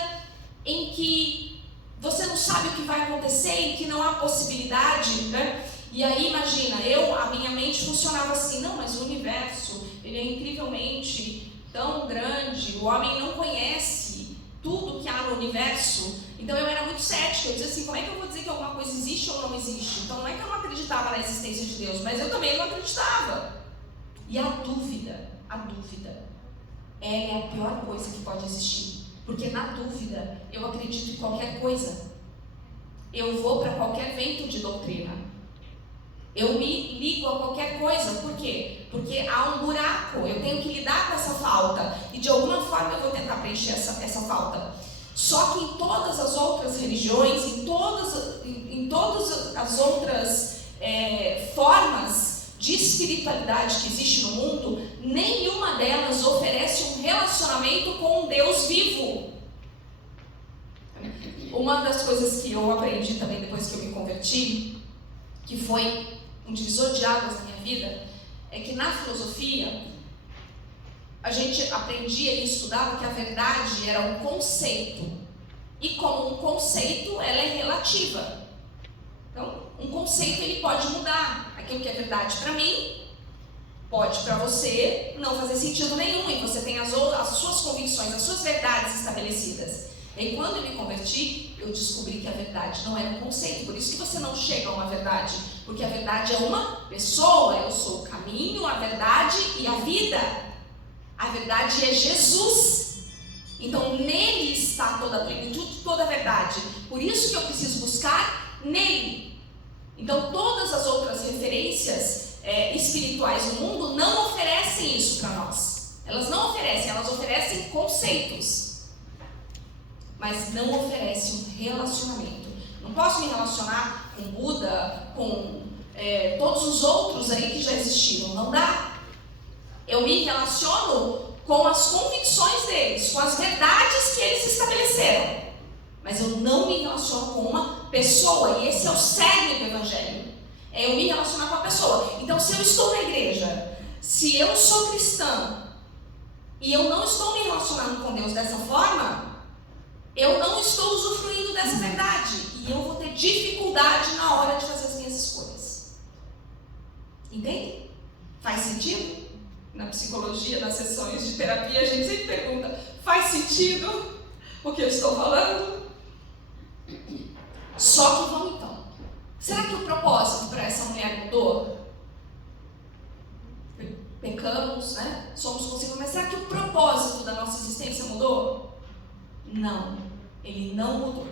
em que você não sabe o que vai acontecer, em que não há possibilidade, né? E aí, imagina, a minha mente funcionava assim: não, mas o universo, ele é incrivelmente tão grande, o homem não conhece tudo que há no universo. Então eu era muito cética, eu dizia assim: como é que eu vou dizer que alguma coisa existe ou não existe? Então não é que eu não acreditava na existência de Deus, mas eu também não acreditava. E a dúvida, ela é a pior coisa que pode existir, porque na dúvida eu acredito em qualquer coisa, eu vou para qualquer vento de doutrina, eu me ligo a qualquer coisa. Por quê? Porque há um buraco, eu tenho que lidar com essa falta, e de alguma forma eu vou tentar preencher essa falta. Só que em todas as outras religiões, em todas as outras formas de espiritualidade que existe no mundo, nenhuma delas oferece um relacionamento com um Deus vivo. Uma das coisas que eu aprendi também depois que eu me converti, que foi um divisor de águas na minha vida, é que na filosofia a gente aprendia e estudava que a verdade era um conceito. E como um conceito, ela é relativa. Então, um conceito ele pode mudar. Aquilo que é verdade para mim, pode para você não fazer sentido nenhum. E você tem as suas convicções, as suas verdades estabelecidas. E quando eu me converti, eu descobri que a verdade não era um conceito. Por isso que você não chega a uma verdade. Porque a verdade é uma pessoa. Eu sou o caminho, a verdade e a vida. A verdade é Jesus. Então nele está toda a plenitude, toda a verdade. Por isso que eu preciso buscar nele. Então todas as outras referências espirituais do mundo não oferecem isso para nós. Elas não oferecem, elas oferecem conceitos. Mas não oferecem um relacionamento. Não posso me relacionar com Buda, com todos os outros aí que já existiram. Não dá. Eu me relaciono com as convicções deles, com as verdades que eles estabeleceram. Mas eu não me relaciono com uma pessoa, e esse é o cerne do Evangelho. É eu me relacionar com a pessoa. Então, se eu estou na igreja, se eu sou cristã, e eu não estou me relacionando com Deus dessa forma, eu não estou usufruindo dessa verdade. E eu vou ter dificuldade na hora de fazer as minhas escolhas. Entende? Faz sentido? Na psicologia, nas sessões de terapia, a gente sempre pergunta: faz sentido o que eu estou falando? Só que vamos então. Será que o propósito para essa mulher mudou? Pecamos, né? Somos conscientes, mas será que o propósito da nossa existência mudou? Não, ele não mudou.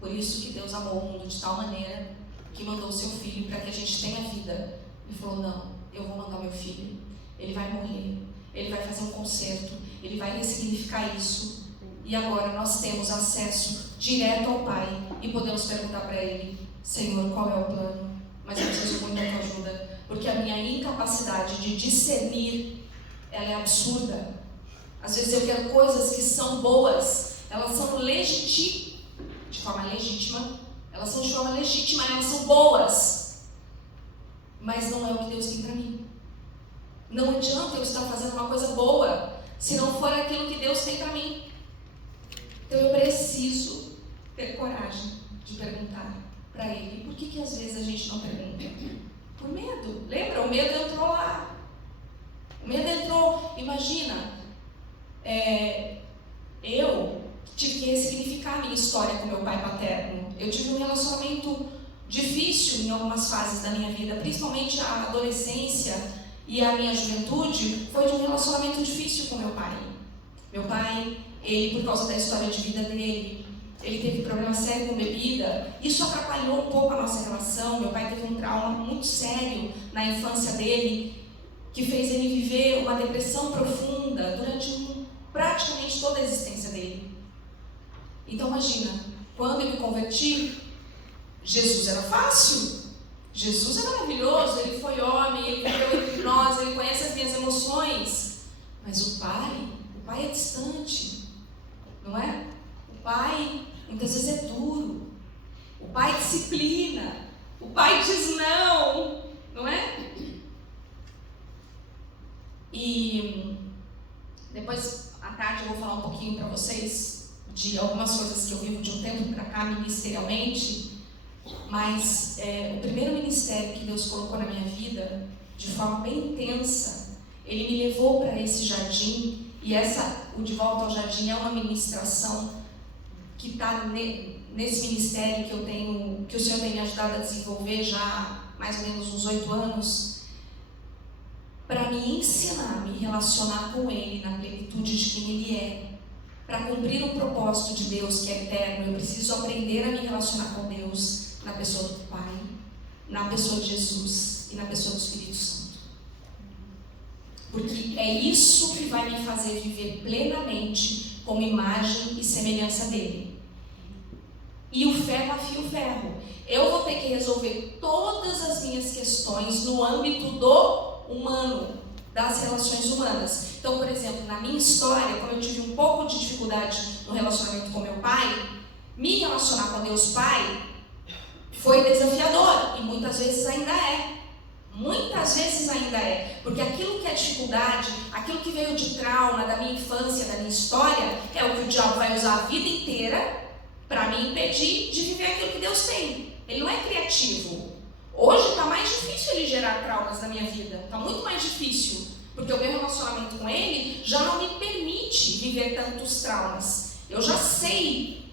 Por isso que Deus amou o mundo de tal maneira que mandou o seu filho para que a gente tenha vida. Ele falou: não, eu vou mandar o meu filho. Ele vai morrer, ele vai fazer um conserto, ele vai ressignificar isso. E agora nós temos acesso direto ao Pai e podemos perguntar para Ele: Senhor, qual é o plano? Mas eu preciso muito da tua ajuda, porque a minha incapacidade de discernir, ela é absurda. Às vezes eu quero coisas que são boas, elas são de forma legítima, elas são boas, mas não é o que Deus tem para mim. Não adianta eu estar fazendo uma coisa boa se não for aquilo que Deus tem para mim. Então eu preciso ter coragem de perguntar para Ele. Por que às vezes a gente não pergunta? Por medo. Lembra? O medo entrou lá. O medo entrou. Imagina, eu tive que ressignificar a minha história com meu pai paterno. Eu tive um relacionamento difícil em algumas fases da minha vida, principalmente a adolescência. E a minha juventude foi de um relacionamento difícil com meu pai. Meu pai, ele, por causa da história de vida dele, ele teve problema sério com bebida. Isso atrapalhou um pouco a nossa relação. Meu pai teve um trauma muito sério na infância dele, que fez ele viver uma depressão profunda durante praticamente toda a existência dele. Então imagina, quando eu me converti, Jesus era fácil. Jesus é maravilhoso, Ele foi homem, Ele viveu entre nós, Ele conhece as minhas emoções. Mas o Pai é distante, não é? O Pai muitas vezes é duro, o Pai disciplina, o Pai diz não é? E depois, à tarde, eu vou falar um pouquinho para vocês de algumas coisas que eu vivo de um tempo para cá, ministerialmente. Mas o primeiro ministério que Deus colocou na minha vida, de forma bem intensa, Ele me levou para esse jardim. E o De Volta ao Jardim é uma ministração que está nesse ministério que o Senhor tem me ajudado a desenvolver já há mais ou menos uns 8 anos, para me ensinar a me relacionar com Ele na plenitude de quem Ele é. Para cumprir o propósito de Deus que é eterno, eu preciso aprender a me relacionar com Deus na pessoa do Pai, na pessoa de Jesus e na pessoa do Espírito Santo. Porque é isso que vai me fazer viver plenamente como imagem e semelhança dele. E o ferro afia o ferro. Eu vou ter que resolver todas as minhas questões no âmbito do humano, das relações humanas. Então, por exemplo, na minha história, como eu tive um pouco de dificuldade no relacionamento com meu pai, me relacionar com Deus Pai foi desafiador, e muitas vezes ainda é. Muitas vezes ainda ainda é. Porque aquilo que é dificuldade, aquilo que veio de trauma da minha infância, da minha história, é o que o diabo vai usar a vida inteira para me impedir de viver aquilo que Deus tem. Ele não é criativo. Hoje está mais difícil ele gerar traumas na minha vida. Está muito mais difícil. Porque o meu relacionamento com ele já não me permite viver tantos traumas. Eu já sei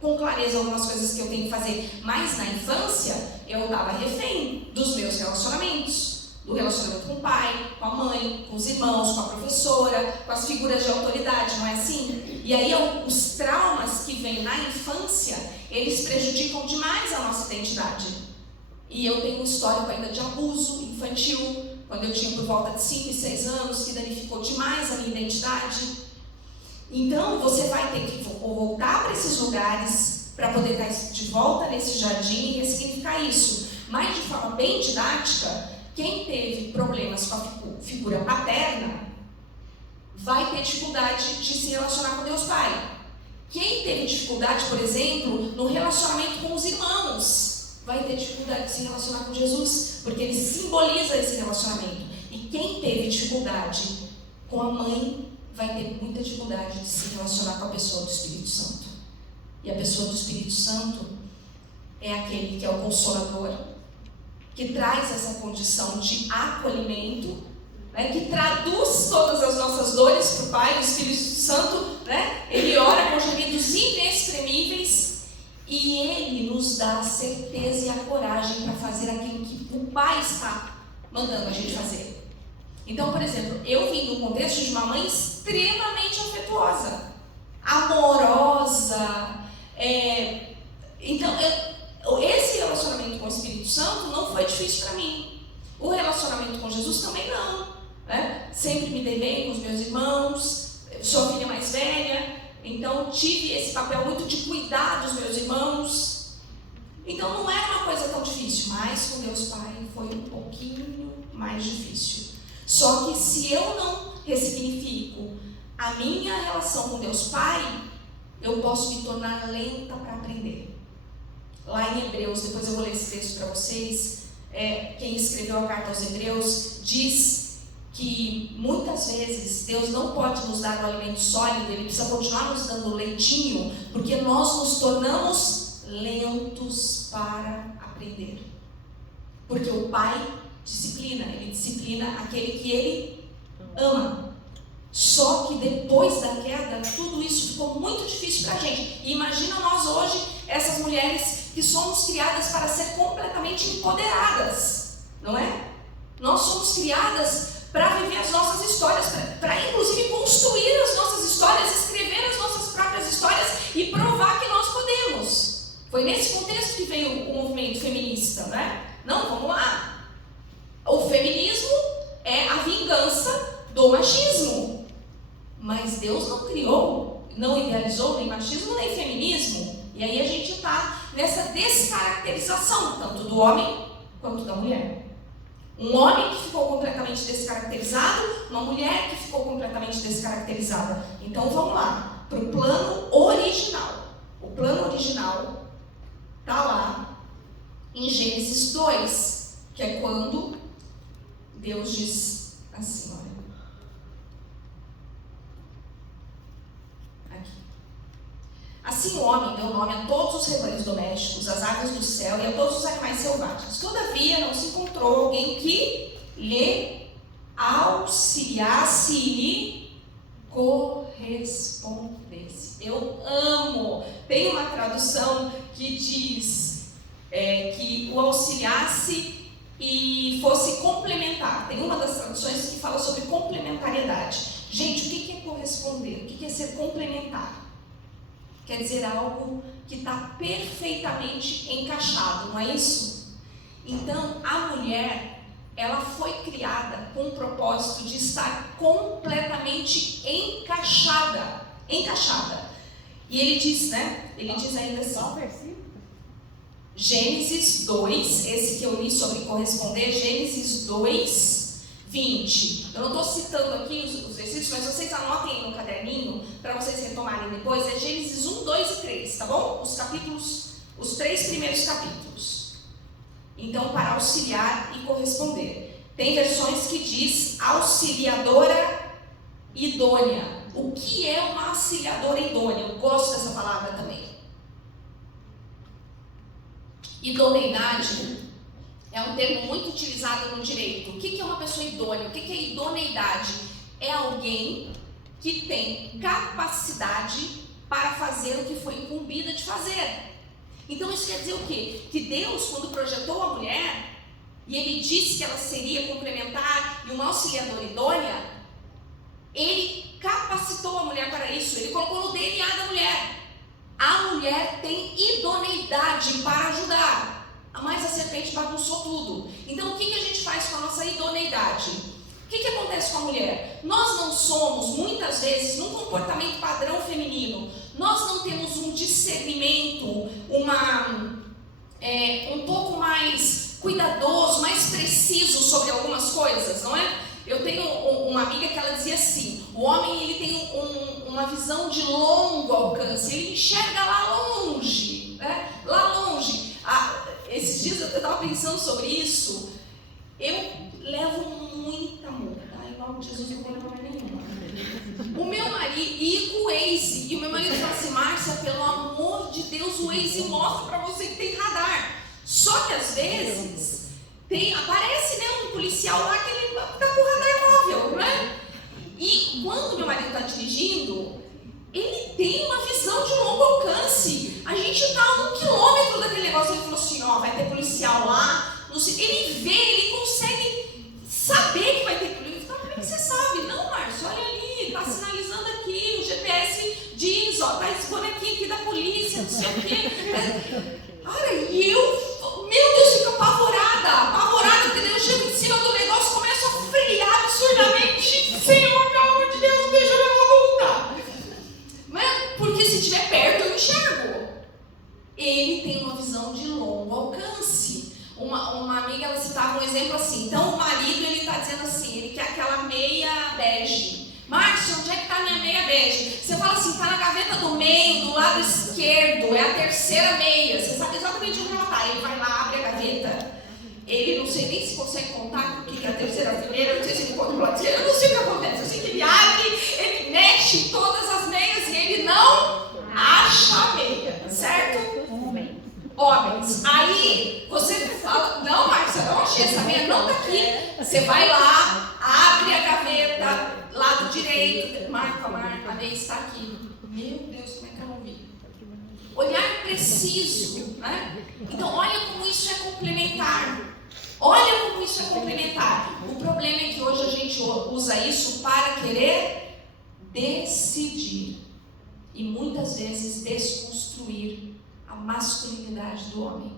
com clareza algumas coisas que eu tenho que fazer. Mas na infância, eu estava refém dos meus relacionamentos. Do relacionamento com o pai, com a mãe, com os irmãos, com a professora, com as figuras de autoridade, não é assim? E aí os traumas que vêm na infância, eles prejudicam demais a nossa identidade. E eu tenho um histórico ainda de abuso infantil, quando eu tinha por volta de 5 e 6 anos, que danificou demais a minha identidade. Então, você vai ter que voltar para esses lugares para poder estar de volta nesse jardim e ressignificar isso. Mas, de forma bem didática, quem teve problemas com a figura paterna vai ter dificuldade de se relacionar com Deus Pai. Quem teve dificuldade, por exemplo, no relacionamento com os irmãos, vai ter dificuldade de se relacionar com Jesus, porque ele simboliza esse relacionamento. E quem teve dificuldade com a mãe, vai ter muita dificuldade de se relacionar com a pessoa do Espírito Santo. E a pessoa do Espírito Santo é aquele que é o Consolador, que traz essa condição de acolhimento, né, que traduz todas as nossas dores para o Pai. O Espírito Santo, né, ele ora com gemidos inexprimíveis. E Ele nos dá a certeza e a coragem para fazer aquilo que o Pai está mandando a gente fazer. Então, por exemplo, eu vim do contexto de uma mãe extremamente afetuosa, amorosa. Então, esse relacionamento com o Espírito Santo não foi difícil para mim. O relacionamento com Jesus também não. Né? Sempre me dei bem com os meus irmãos, sou a filha mais velha. Então, tive esse papel muito de cuidar dos meus irmãos. Então, não era uma coisa tão difícil, mas com Deus Pai foi um pouquinho mais difícil. Só que se eu não ressignifico a minha relação com Deus Pai, eu posso me tornar lenta para aprender. Lá em Hebreus, depois eu vou ler esse texto para vocês, quem escreveu a carta aos Hebreus diz que muitas vezes Deus não pode nos dar um alimento sólido, Ele precisa continuar nos dando leitinho, porque nós nos tornamos lentos para aprender. Porque o Pai disciplina, Ele disciplina aquele que Ele ama. Só que depois da queda, tudo isso ficou muito difícil para a gente. E imagina nós hoje, essas mulheres que somos criadas para ser completamente empoderadas, não é? Nós somos criadas para viver as nossas histórias, para inclusive construir as nossas histórias, escrever as nossas próprias histórias e provar que nós podemos. Foi nesse contexto que veio o movimento feminista, né? Não, vamos lá. O feminismo é a vingança do machismo. Mas Deus não criou, não idealizou nem machismo nem feminismo. E aí a gente está nessa descaracterização, tanto do homem quanto da mulher. Um homem que ficou completamente descaracterizado, uma mulher que ficou completamente descaracterizada. Então vamos lá, para o plano original. O plano original está lá em Gênesis 2, que é quando Deus diz assim, olha. Aqui. Assim o homem deu nome a todos os rebanhos domésticos, às aves do céu e a todos os animais selvagens. Todavia não se encontrou alguém que lhe auxiliasse e lhe correspondesse. Eu amo. Tem uma tradução que diz que o auxiliasse e fosse complementar. Tem uma das traduções que fala sobre complementariedade. Gente, o que é corresponder? O que é ser complementar? Quer dizer algo que está perfeitamente encaixado, não é isso? Então, a mulher, ela foi criada com o propósito de estar completamente encaixada. E ele diz, né? Ele diz ainda assim. Gênesis 2, esse que eu li sobre corresponder, Gênesis 2, 20. Eu não estou citando aqui os versículos, mas vocês anotem aí no caderninho para vocês retomarem depois. É Gênesis 1, 2 e 3, tá bom? Os capítulos, os 3 primeiros capítulos. Então, para auxiliar e corresponder. Tem versões que diz auxiliadora idônea. O que é uma auxiliadora idônea? Eu gosto dessa palavra também. Idoneidade é um termo muito utilizado no direito. O que é uma pessoa idônea? O que é idoneidade? É alguém que tem capacidade para fazer o que foi incumbida de fazer. Então isso quer dizer o quê? Que Deus, quando projetou a mulher, e Ele disse que ela seria complementar e uma auxiliadora idônea, Ele capacitou a mulher para isso. Ele colocou no DNA da mulher. A mulher tem idoneidade para ajudar. Mas a serpente bagunçou tudo. Então o que a gente faz com a nossa idoneidade? O que acontece com a mulher? Nós não somos, muitas vezes, num comportamento padrão feminino, nós não temos um discernimento, um pouco mais cuidadoso, mais preciso sobre algumas coisas, não é? Eu tenho uma amiga que ela dizia assim, o homem ele tem uma visão de longo alcance, ele enxerga lá longe, né? Lá longe. Esses dias eu estava pensando sobre isso, eu levo muita multa, tá? Em nome de Jesus eu não vou levar nenhuma. O meu marido, e com o Waze, e o meu marido fala assim, Márcia, pelo amor de Deus, o Waze mostra para você que tem radar. Só que às vezes aparece, né, um policial lá que ele está com o radar móvel, né? E quando meu marido está dirigindo, ele tem uma visão de longo alcance. A gente está a 1 quilômetro daquele negócio. Ele falou assim, ó, vai ter policial lá. Não sei. Ele vê, ele consegue saber que vai ter polícia. Então, como é que você sabe? Não, Márcio, olha ali, está sinalizando aqui, o GPS diz, ó, tá esse bonequinho aqui da polícia, não sei o quê. Cara, e eu, meu Deus, fico apavorada, entendeu? Eu chego em cima do negócio, começo a frear absurdamente. Senhor, pelo amor de Deus, deixa eu levar a multa. Mas, porque se estiver perto, eu enxergo. Ele tem uma visão de longo alcance. Uma amiga, ela citava um exemplo assim. Então, o marido, ele está dizendo assim, ele quer aquela meia bege. Márcio, onde é que está a minha meia bege? Você fala assim, está na gaveta do meio, do lado esquerdo, é a terceira meia. Você sabe exatamente onde ela está. Ele vai lá, abre a gaveta. Ele, não sei nem se consegue contar o que é a terceira, a primeira, eu não sei se ele conta o lado esquerdo, eu não sei o que acontece. Eu sei que ele abre, ele mexe todas as meias e ele não acha a meia, certo? Homens. Aí, você fala, não, Márcia, eu não achei essa meia, não está aqui. Você vai lá, abre a gaveta, lado direito, marca, a meia está aqui. Meu Deus, como é que eu não vi? Olhar preciso, né? Então, olha como isso é complementar. Olha como isso é complementar. O problema é que hoje a gente usa isso para querer decidir. E muitas vezes desconstruir a masculinidade do homem.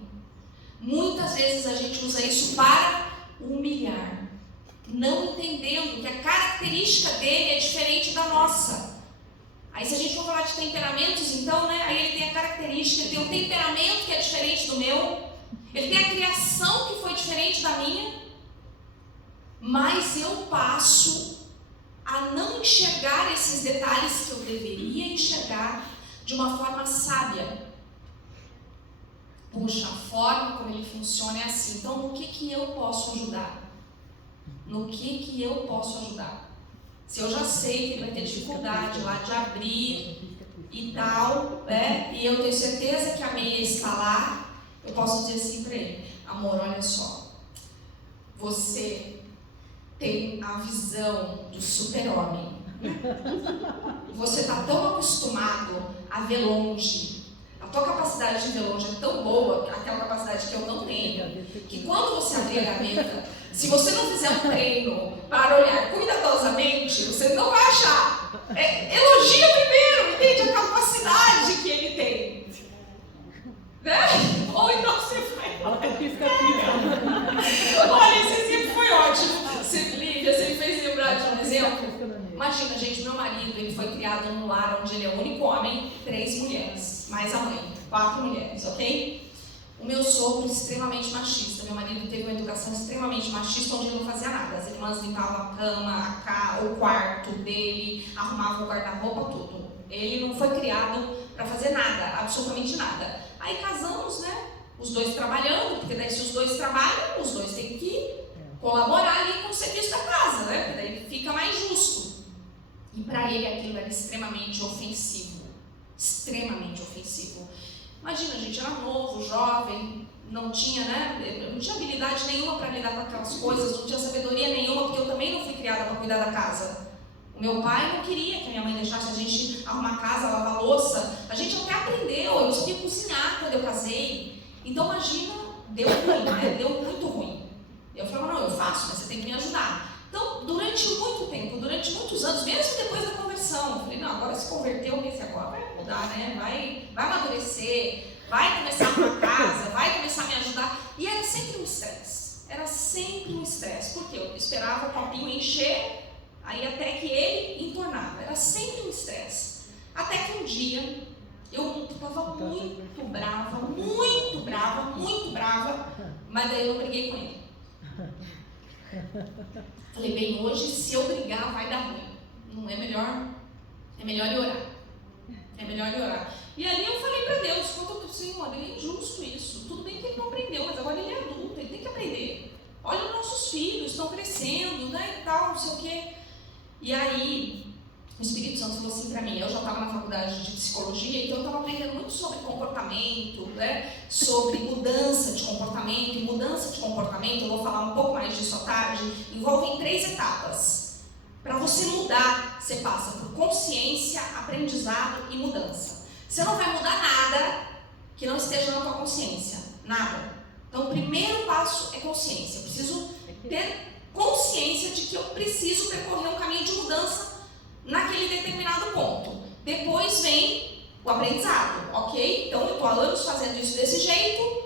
Muitas vezes a gente usa isso para humilhar, não entendendo que a característica dele é diferente da nossa. Aí se a gente for falar de temperamentos, então, né, aí ele tem a característica, ele tem um temperamento que é diferente do meu, ele tem a criação que foi diferente da minha, mas eu passo a não enxergar esses detalhes que eu deveria enxergar de uma forma sábia. Puxa, a forma como ele funciona é assim. Então, no que eu posso ajudar? No que eu posso ajudar? Se eu já sei que ele vai ter dificuldade lá de abrir e tal, né? E eu tenho certeza que a meia está lá, eu posso dizer assim para ele, amor, olha só, você tem a visão do super-homem. Você está tão acostumado a ver longe. A tua capacidade de ver longe é tão boa, aquela capacidade que eu não tenho, que quando você abrir a gaveta, se você não fizer um treino para olhar cuidadosamente, você não vai achar. Elogia primeiro, entende? A capacidade que ele tem. Né? Ou então você vai... Olha, esse exemplo foi ótimo. Lívia, você me fez lembrar de um exemplo. Imagina, gente, meu marido, ele foi criado num lar onde ele é o único homem, 3 mulheres, mais a mãe, 4 mulheres, ok? O meu sogro extremamente machista, meu marido teve uma educação extremamente machista, onde ele não fazia nada. As irmãs limpavam a cama, o quarto dele, arrumavam o guarda-roupa, tudo. Ele não foi criado para fazer nada, absolutamente nada. Aí casamos, né? Os dois trabalhando, porque daí se os dois trabalham, os dois têm que colaborar ali serviço da casa, né? Porque daí fica mais justo. E para ele aquilo era extremamente ofensivo. Extremamente ofensivo. Imagina, a gente era novo, jovem, não tinha, né? Não tinha habilidade nenhuma para lidar com aquelas coisas, não tinha sabedoria nenhuma, porque eu também não fui criada para cuidar da casa. O meu pai não queria que a minha mãe deixasse a gente arrumar a casa, lavar a louça. A gente até aprendeu, eu sabia cozinhar quando eu casei. Então imagina, deu ruim, né? Deu muito ruim. Eu falava, não, eu faço, mas você tem que me ajudar. Então, durante muito tempo, durante muitos anos, mesmo depois da conversão, eu falei, não, agora se converteu, esse agora vai mudar, né? Vai amadurecer, vai começar a arrumar casa, vai começar a me ajudar. E era sempre um estresse. Era sempre um estresse. Porque eu esperava o copinho encher, aí até que ele entornava. Era sempre um estresse. Até que um dia eu estava muito brava, mas daí eu não briguei com ele. Falei, bem, hoje se eu brigar vai dar ruim. Não é melhor? É melhor ir orar. É melhor ir orar. E ali eu falei para Deus, Senhor, ele é injusto isso. Tudo bem que ele não aprendeu, mas agora ele é adulto, ele tem que aprender. Olha, os nossos filhos estão crescendo, né, e tal, não sei o quê. E aí, o Espírito Santo falou assim para mim, eu já estava na faculdade de psicologia, então eu estava aprendendo muito sobre comportamento, né, sobre mudança de comportamento, e mudança de comportamento, eu vou falar um pouco mais disso à tarde, envolve 3 etapas. Para você mudar, você passa por consciência, aprendizado e mudança. Você não vai mudar nada que não esteja na tua consciência, nada. Então o primeiro passo é consciência, eu preciso ter consciência de que eu preciso percorrer um caminho de mudança naquele determinado ponto. Depois vem o aprendizado, ok? Então eu estou há anos fazendo isso desse jeito,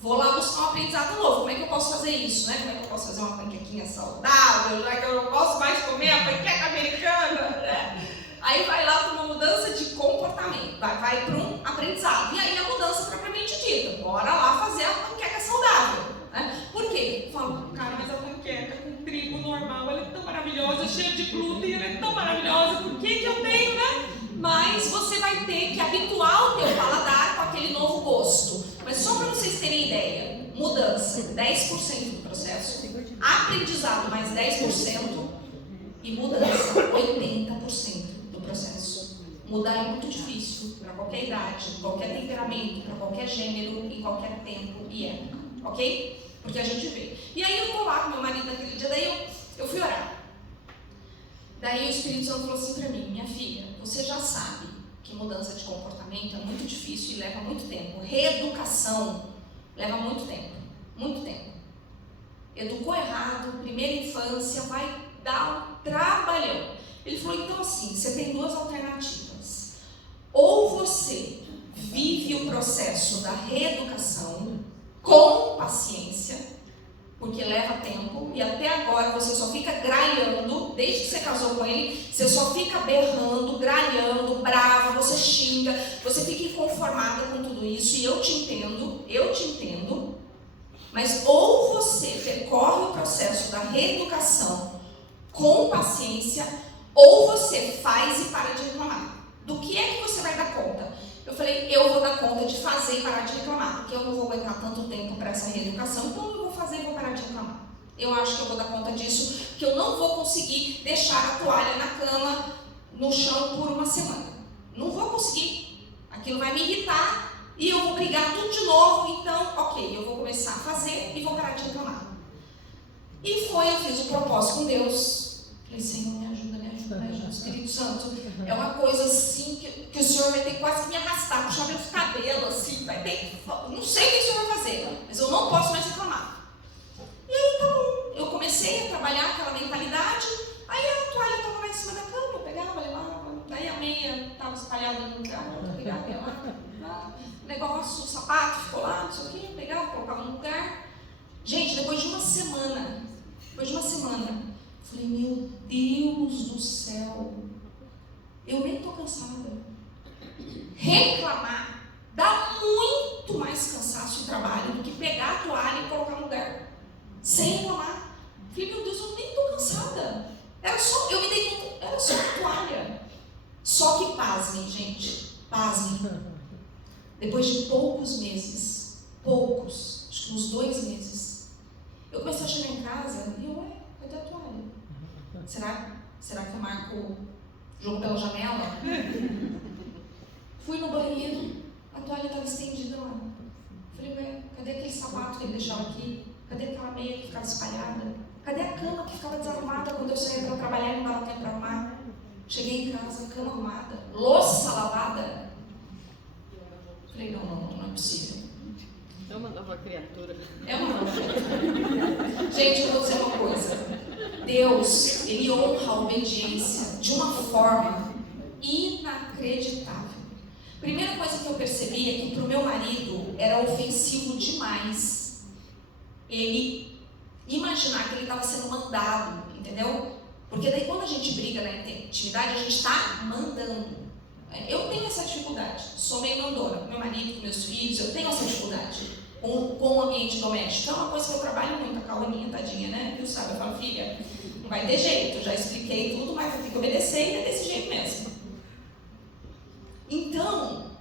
vou lá buscar um aprendizado novo. Como é que eu posso fazer isso, né? Como é que eu posso fazer uma panquequinha saudável, já que eu não posso mais comer a panqueca americana, né? Aí vai lá para uma mudança de comportamento, vai para um aprendizado. E aí a mudança propriamente dita, bora lá fazer a panqueca saudável, né? Por quê? Eu falo, cara, mas a panqueca com trigo normal, ela é tão maravilhosa, cheia de glúten, ela é tão maravilhosa, por que eu tenho, né? Mas você vai ter que habituar o teu paladar com aquele novo gosto. Mas só para vocês terem ideia, mudança, 10% do processo, aprendizado mais 10% e mudança, 80% do processo. Mudar é muito difícil para qualquer idade, qualquer temperamento, para qualquer gênero, em qualquer tempo e época, ok? Porque a gente vê. E aí eu estou lá com meu marido naquele dia, daí eu fui orar. Daí o Espírito Santo falou assim para mim, minha filha, você já sabe que mudança de comportamento é muito difícil e leva muito tempo. Reeducação leva muito tempo, muito tempo. Educou errado, primeira infância, vai dar um trabalhão. Ele falou, então assim, você tem 2 alternativas. Ou você vive o processo da reeducação com paciência, porque leva tempo, e até agora você só fica gralhando, desde que você casou com ele, você só fica berrando, gralhando, brava, você xinga, você fica inconformada com tudo isso, e eu te entendo, mas ou você percorre o processo da reeducação com paciência, ou você faz e para de reclamar. Do que é que você vai dar conta? Eu falei, eu vou dar conta de fazer e parar de reclamar, porque eu não vou aguentar tanto tempo para essa reeducação, então eu vou fazer e vou parar de reclamar. Eu acho que eu vou dar conta disso, que eu não vou conseguir deixar a toalha na cama, no chão por uma semana. Não vou conseguir. Aquilo vai me irritar e eu vou brigar tudo de novo, então, ok, eu vou começar a fazer e vou parar de reclamar. E eu fiz o propósito com Deus. Falei, Senhor, me ajuda. Espírito Santo, é uma coisa assim que o Senhor vai ter quase que me arrastar, puxar meus cabelos, assim, vai ter, não sei o que o Senhor vai fazer, mas eu não posso mais reclamar. E aí tá bom, eu comecei a trabalhar aquela mentalidade, aí a toalha estava lá em cima da cama, eu pegava, levava, daí a meia estava espalhada no lugar, eu pegava, levava, o negócio, o sapato ficou lá, não sei o que, eu pegava, colocava no lugar. Gente, depois de uma semana, falei, meu Deus do céu, eu nem estou cansada. Reclamar dá muito mais cansaço e trabalho do que pegar a toalha e colocar no lugar. Sem reclamar. Falei, meu Deus, eu nem estou cansada. Era só a toalha. Só que pasmem, gente, pasmem. Depois de poucos meses, acho que uns 2 meses, eu comecei a chegar em casa e cadê a toalha? Será que eu marco jogo pela janela? Fui no banheiro, a toalha estava estendida lá. Falei, ué, cadê aquele sapato que ele deixava aqui? Cadê aquela meia que ficava espalhada? Cadê a cama que ficava desarrumada quando eu saía para trabalhar e não dava tempo para arrumar? Cheguei em casa, cama arrumada, louça lavada. Falei, não é possível. É uma nova criatura. É uma nova criatura. Gente, eu vou dizer uma coisa. Deus, Ele honra a obediência de uma forma inacreditável. Primeira coisa que eu percebi é que para o meu marido era ofensivo demais ele imaginar que ele estava sendo mandado, entendeu? Porque daí quando a gente briga na intimidade, a gente está mandando. Eu tenho essa dificuldade, sou meio mandona, com meu marido, com meus filhos, eu tenho essa dificuldade com o ambiente doméstico. Então é uma coisa que eu trabalho muito, a Cauaninha, tadinha, né? Viu, sabe? Eu falo, filha, não vai ter jeito, eu já expliquei tudo, mas vai ter que obedecer e é desse jeito mesmo. Então,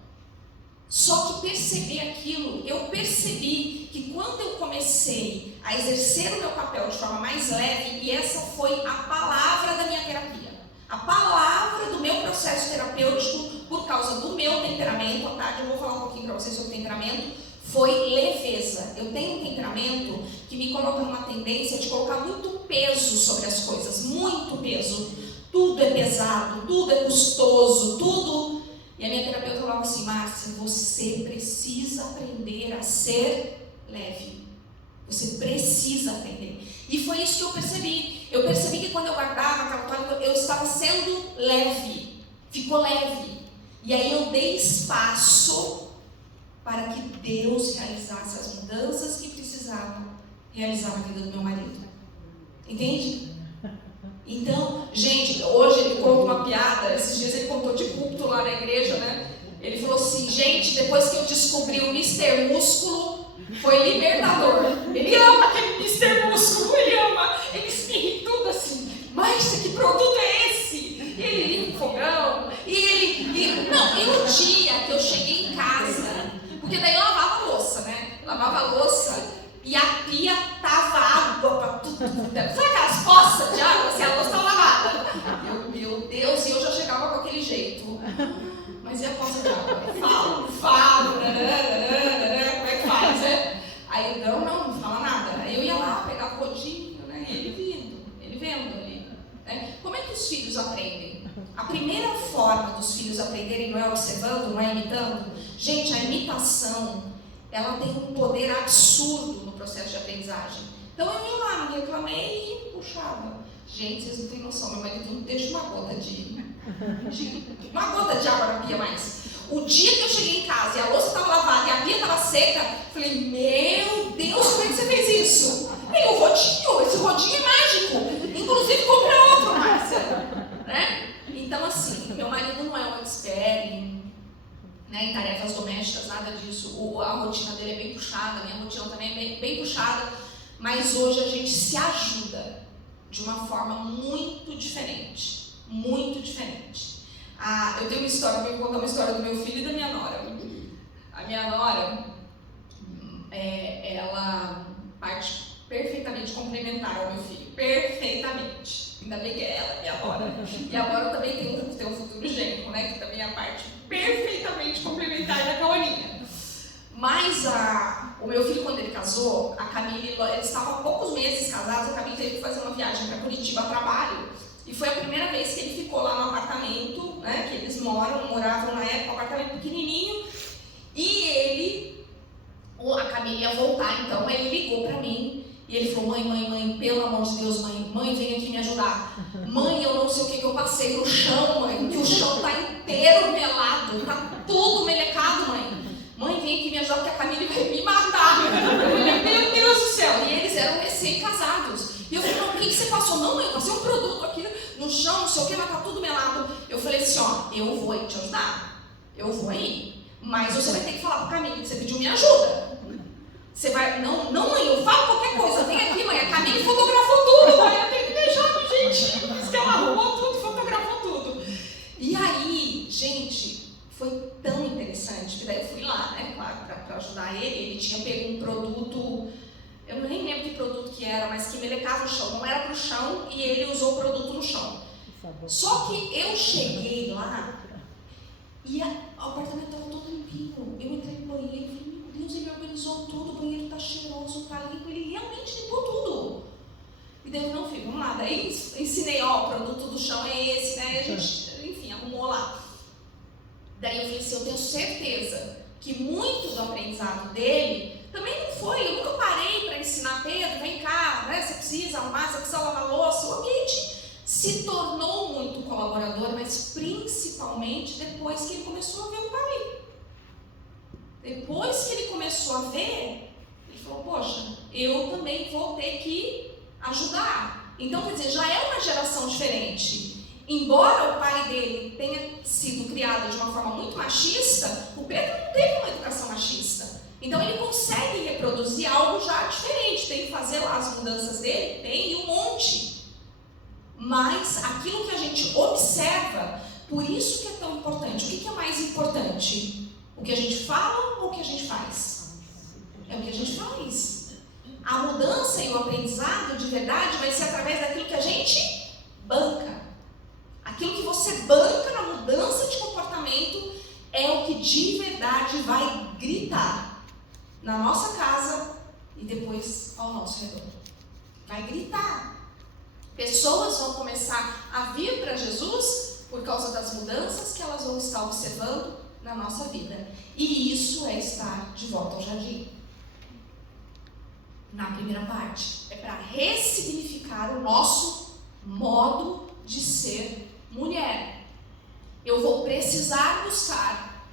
só que perceber aquilo, eu percebi que quando eu comecei a exercer o meu papel de forma mais leve, e essa foi a palavra da minha terapia, a palavra do meu processo terapêutico, por causa do meu temperamento, à tarde eu vou falar um pouquinho para vocês sobre temperamento, foi leveza. Eu tenho um temperamento que me coloca numa tendência de colocar muito peso sobre as coisas, muito peso. Tudo é pesado, tudo é custoso, tudo. E a minha terapeuta falava assim, Márcia, você precisa aprender a ser leve. Você precisa aprender. E foi isso que eu percebi. Eu percebi que quando eu guardava aquela toalha, eu estava sendo leve. Ficou leve. E aí eu dei espaço para que Deus realizasse as mudanças que precisava realizar na vida do meu marido. Entende? Então, gente, hoje ele conta uma piada, esses dias ele contou de púlpito lá na igreja, né? Ele falou assim, gente, depois que eu descobri o Mr. Músculo, foi libertador. Ele ama aquele Mr. Músculo, ele ama, ele espirra tudo assim. Mas que produto é esse? E ele limpa o fogão, e no dia que eu cheguei em casa, porque daí eu lavava a louça, né? Lavava a louça e a pia tava água pra tudo. Sabe aquelas poças de água? Assim, a louça tava lavada. Meu Deus, e eu já chegava com aquele jeito. Mas e a poça de água? Falo, como é que faz, né? Aí eu, não fala nada. Aí eu ia lá, pegava o rodinho, né? E ele vendo ali. Né? Como é que os filhos aprendem? A primeira forma dos filhos aprenderem não é observando, não é imitando. Gente, a imitação, ela tem um poder absurdo no processo de aprendizagem. Então eu ia lá, me reclamei e puxava. Gente, vocês não têm noção, meu marido não deixa uma gota de água na pia mais. O dia que eu cheguei em casa e a louça estava lavada e a pia estava seca, eu falei, meu Deus, como é que você fez isso? E o rodinho, esse rodinho é mágico. Inclusive, compra outro, Márcia. Né? Então, assim, meu marido não é um expert em tarefas domésticas, nada disso. A rotina dele é bem puxada, a minha rotina também é bem puxada, mas hoje a gente se ajuda de uma forma muito diferente. Muito diferente. Eu tenho uma história, eu vou contar uma história do meu filho e da minha nora. A minha nora, ela parte perfeitamente complementar ao meu filho. Perfeitamente. Ainda bem que é ela, minha nora. E agora eu também tenho um futuro gênero, né? Que também é a parte perfeitamente complementar da Cauaninha. Mas o meu filho, quando ele casou, a Camille, eles estavam há poucos meses casados, a Camille teve que fazer uma viagem para Curitiba a trabalho. E foi a primeira vez que ele ficou lá no apartamento, né, que eles moravam na época, um apartamento pequenininho. E a Camille ia voltar, então ele ligou para mim. E ele falou, mãe, pelo amor de Deus, mãe, vem aqui me ajudar. Mãe, eu não sei o que eu passei no chão, mãe, que o chão tá inteiro melado, tá tudo melecado, mãe. Mãe, vem aqui me ajudar porque a Camille vai me matar. Eu falei, meu Deus do céu. E eles eram recém-casados. E eu falei, não, o que você passou? Não, mãe, eu passei um produto aqui no chão, não sei o que, mas tá tudo melado. Eu falei assim, eu vou aí te ajudar. Eu vou aí. Mas você vai ter que falar pra Camille que você pediu minha ajuda. Você vai, não, mãe, eu falo qualquer coisa. Vem aqui, mãe, a Camille fotografou tudo, mãe. Eu tenho que deixar no jeitinho. Diz que ela arrumou tudo, fotografou tudo. E aí, gente, foi tão interessante que daí eu fui lá, né, claro, pra ajudar ele. Ele tinha pego um produto, eu nem lembro que produto que era, mas que melecava o chão. Não era pro chão e ele usou o produto no Só que eu cheguei lá e o apartamento estava todo limpinho. Eu entrei no banheiro e falei, meu Deus, ele organizou tudo, o banheiro está cheiroso, está limpo, ele realmente limpou tudo. E daí eu não fiz, vamos lá. Daí ensinei, ó, o produto do chão é esse, né? A gente, enfim, arrumou lá. Daí eu falei assim, eu tenho certeza que muito do aprendizado dele também não foi. Eu nunca parei para ensinar Pedro, vem cá, né? Você precisa arrumar, você precisa lavar louça. O ambiente se tornou muito colaborador, mas principalmente depois que ele começou a ver o pai. Depois que ele começou a ver, ele falou, poxa, eu também vou ter que ajudar. Então, quer dizer, já é uma geração diferente. Embora o pai dele tenha sido criado de uma forma muito machista, o Pedro não teve uma educação machista. Então ele consegue reproduzir algo já diferente. Tem que fazer lá as mudanças dele? Tem, um monte. Mas aquilo que a gente observa, por isso que é tão importante. O que é mais importante? O que a gente fala ou o que a gente faz? É o que a gente faz. A mudança e o aprendizado de verdade vai ser através daquilo que a gente banca. Aquilo que você banca na mudança de comportamento é o que de verdade vai gritar na nossa casa e depois ao nosso redor. Vai gritar. Pessoas vão começar a vir para Jesus por causa das mudanças que elas vão estar observando na nossa vida. E isso é estar de volta ao jardim. Na primeira parte, é para ressignificar o nosso modo de ser mulher. Eu vou precisar buscar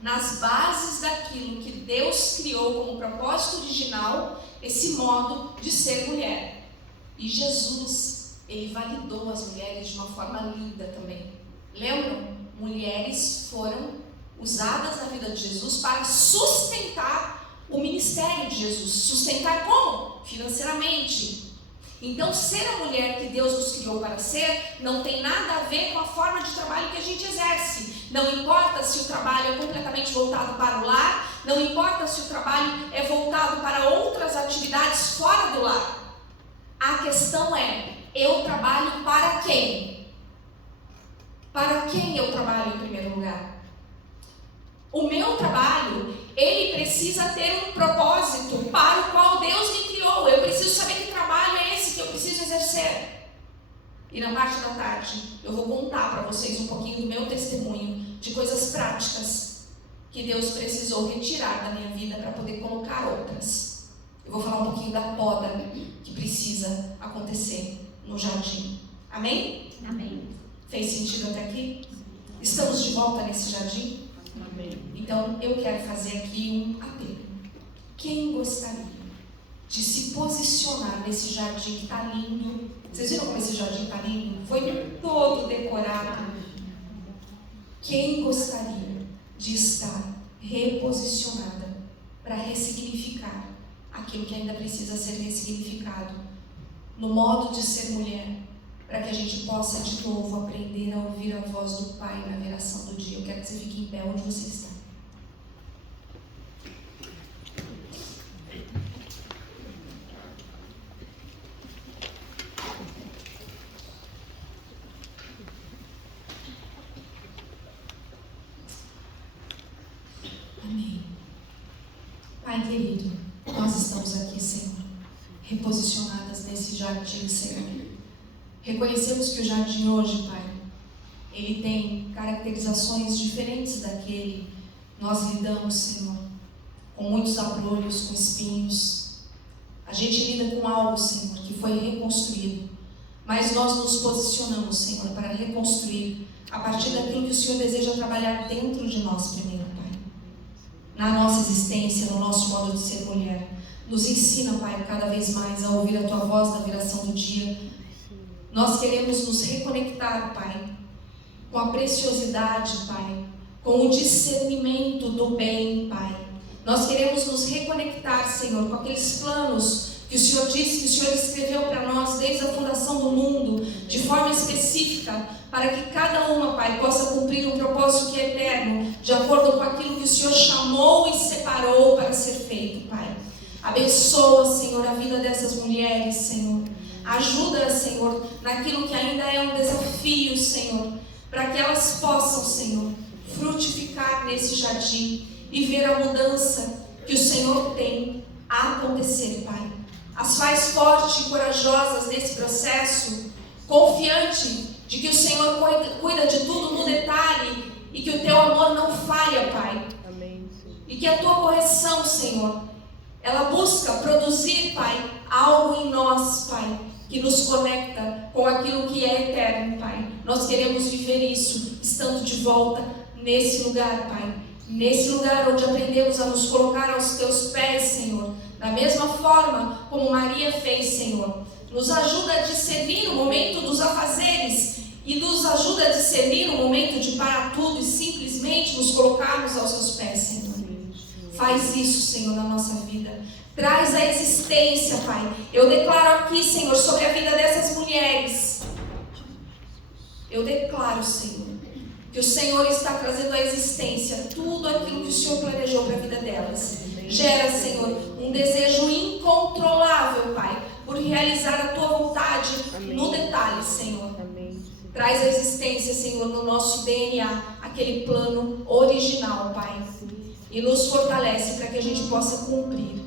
nas bases daquilo que Deus criou como propósito original, esse modo de ser mulher. E Jesus, ele validou as mulheres de uma forma linda também. Lembram? Mulheres foram usadas na vida de Jesus para sustentar o ministério de Jesus. Sustentar como? Financeiramente. Então, ser a mulher que Deus nos criou para ser não tem nada a ver com a forma de trabalho que a gente exerce. Não importa se o trabalho é completamente voltado para o lar, não importa se o trabalho é voltado para outras atividades fora do lar. A questão é, eu trabalho para quem? Para quem eu trabalho em primeiro lugar? O meu trabalho, ele precisa ter um propósito para o qual Deus me criou. Eu preciso saber que trabalho é esse que eu preciso exercer. E na parte da tarde, eu vou contar para vocês um pouquinho do meu testemunho, de coisas práticas que Deus precisou retirar da minha vida para poder colocar outras. Eu vou falar um pouquinho da poda que precisa acontecer no jardim. Amém? Amém. Fez sentido até aqui? Estamos de volta nesse jardim? Amém. Então, eu quero fazer aqui um apelo. Quem gostaria de se posicionar nesse jardim que está lindo? Vocês viram como esse jardim está lindo? Foi todo decorado. Quem gostaria de estar reposicionada para ressignificar aquilo que ainda precisa ser ressignificado no modo de ser mulher, para que a gente possa de novo aprender a ouvir a voz do Pai na viração do dia? Eu quero que você fique em pé onde você está. Amém. Pai querido, nós estamos aqui, Senhor, reposicionadas nesse jardim, Senhor. Reconhecemos que o jardim hoje, Pai, ele tem caracterizações diferentes daquele. Nós lidamos, Senhor, com muitos abrolhos, com espinhos. A gente lida com algo, Senhor, que foi reconstruído. Mas nós nos posicionamos, Senhor, para reconstruir a partir daquilo que o Senhor deseja trabalhar dentro de nós primeiro, Pai. Na nossa existência, no nosso modo de ser mulher. Nos ensina, Pai, cada vez mais a ouvir a Tua voz na viração do dia. Nós queremos nos reconectar, Pai, com a preciosidade, Pai, com o discernimento do bem, Pai. Nós queremos nos reconectar, Senhor, com aqueles planos que o Senhor disse, que o Senhor escreveu para nós desde a fundação do mundo, de forma específica, para que cada uma, Pai, possa cumprir um propósito que é eterno, de acordo com aquilo que o Senhor chamou e separou para ser feito, Pai. Abençoa, Senhor, a vida dessas mulheres, Senhor. Ajuda, Senhor, naquilo que ainda é um desafio, Senhor, para que elas possam, Senhor, frutificar nesse jardim e ver a mudança que o Senhor tem a acontecer, Pai. As faz fortes e corajosas nesse processo, confiante de que o Senhor cuida de tudo no detalhe e que o teu amor não falha, Pai. Amém. E que a tua correção, Senhor, ela busca produzir, Pai, algo em nós, Pai, que nos conecta com aquilo que é eterno, Pai. Nós queremos viver isso, estando de volta nesse lugar, Pai. Nesse lugar onde aprendemos a nos colocar aos teus pés, Senhor. Da mesma forma como Maria fez, Senhor. Nos ajuda a discernir o momento dos afazeres e nos ajuda a discernir o momento de parar tudo e simplesmente nos colocarmos aos seus pés, Senhor. Faz isso, Senhor, na nossa vida. Traz a existência, Pai. Eu declaro aqui, Senhor, sobre a vida dessas mulheres. Eu declaro, Senhor, que o Senhor está trazendo à existência tudo aquilo que o Senhor planejou para a vida delas. Gera, Senhor, um desejo incontrolável, Pai, por realizar a tua vontade no detalhe, Senhor. Traz à existência, Senhor, no nosso DNA, aquele plano original, Pai. E nos fortalece para que a gente possa cumprir.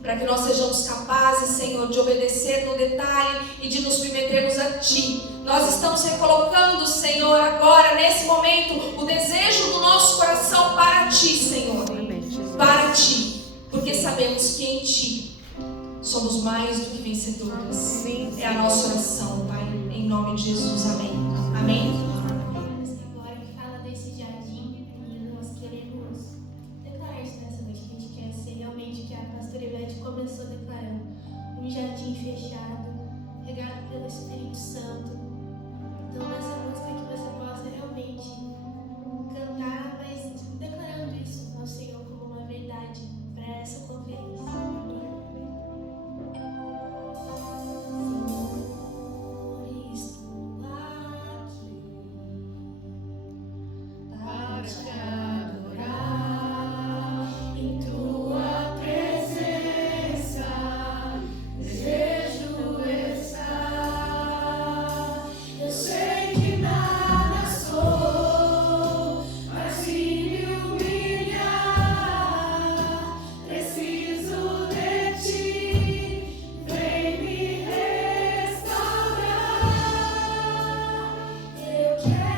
Para que nós sejamos capazes, Senhor, de obedecer no detalhe e de nos submetermos a Ti. Nós estamos recolocando, Senhor, agora, nesse momento, o desejo do nosso coração para Ti, Senhor. Para Ti. Porque sabemos que em Ti somos mais do que vencedores. É a nossa oração, Pai. Em nome de Jesus. Amém. Amém. Agora que fala desse jardim, e nós queremos declarar isso nessa noite. A gente quer ser realmente o que a pastora Ivete começou declarando: um jardim fechado, regado pelo Espírito Santo. Então, nessa música que você possa realmente cantar, mas declarando isso ao Senhor como uma verdade para essa conferência. Yeah.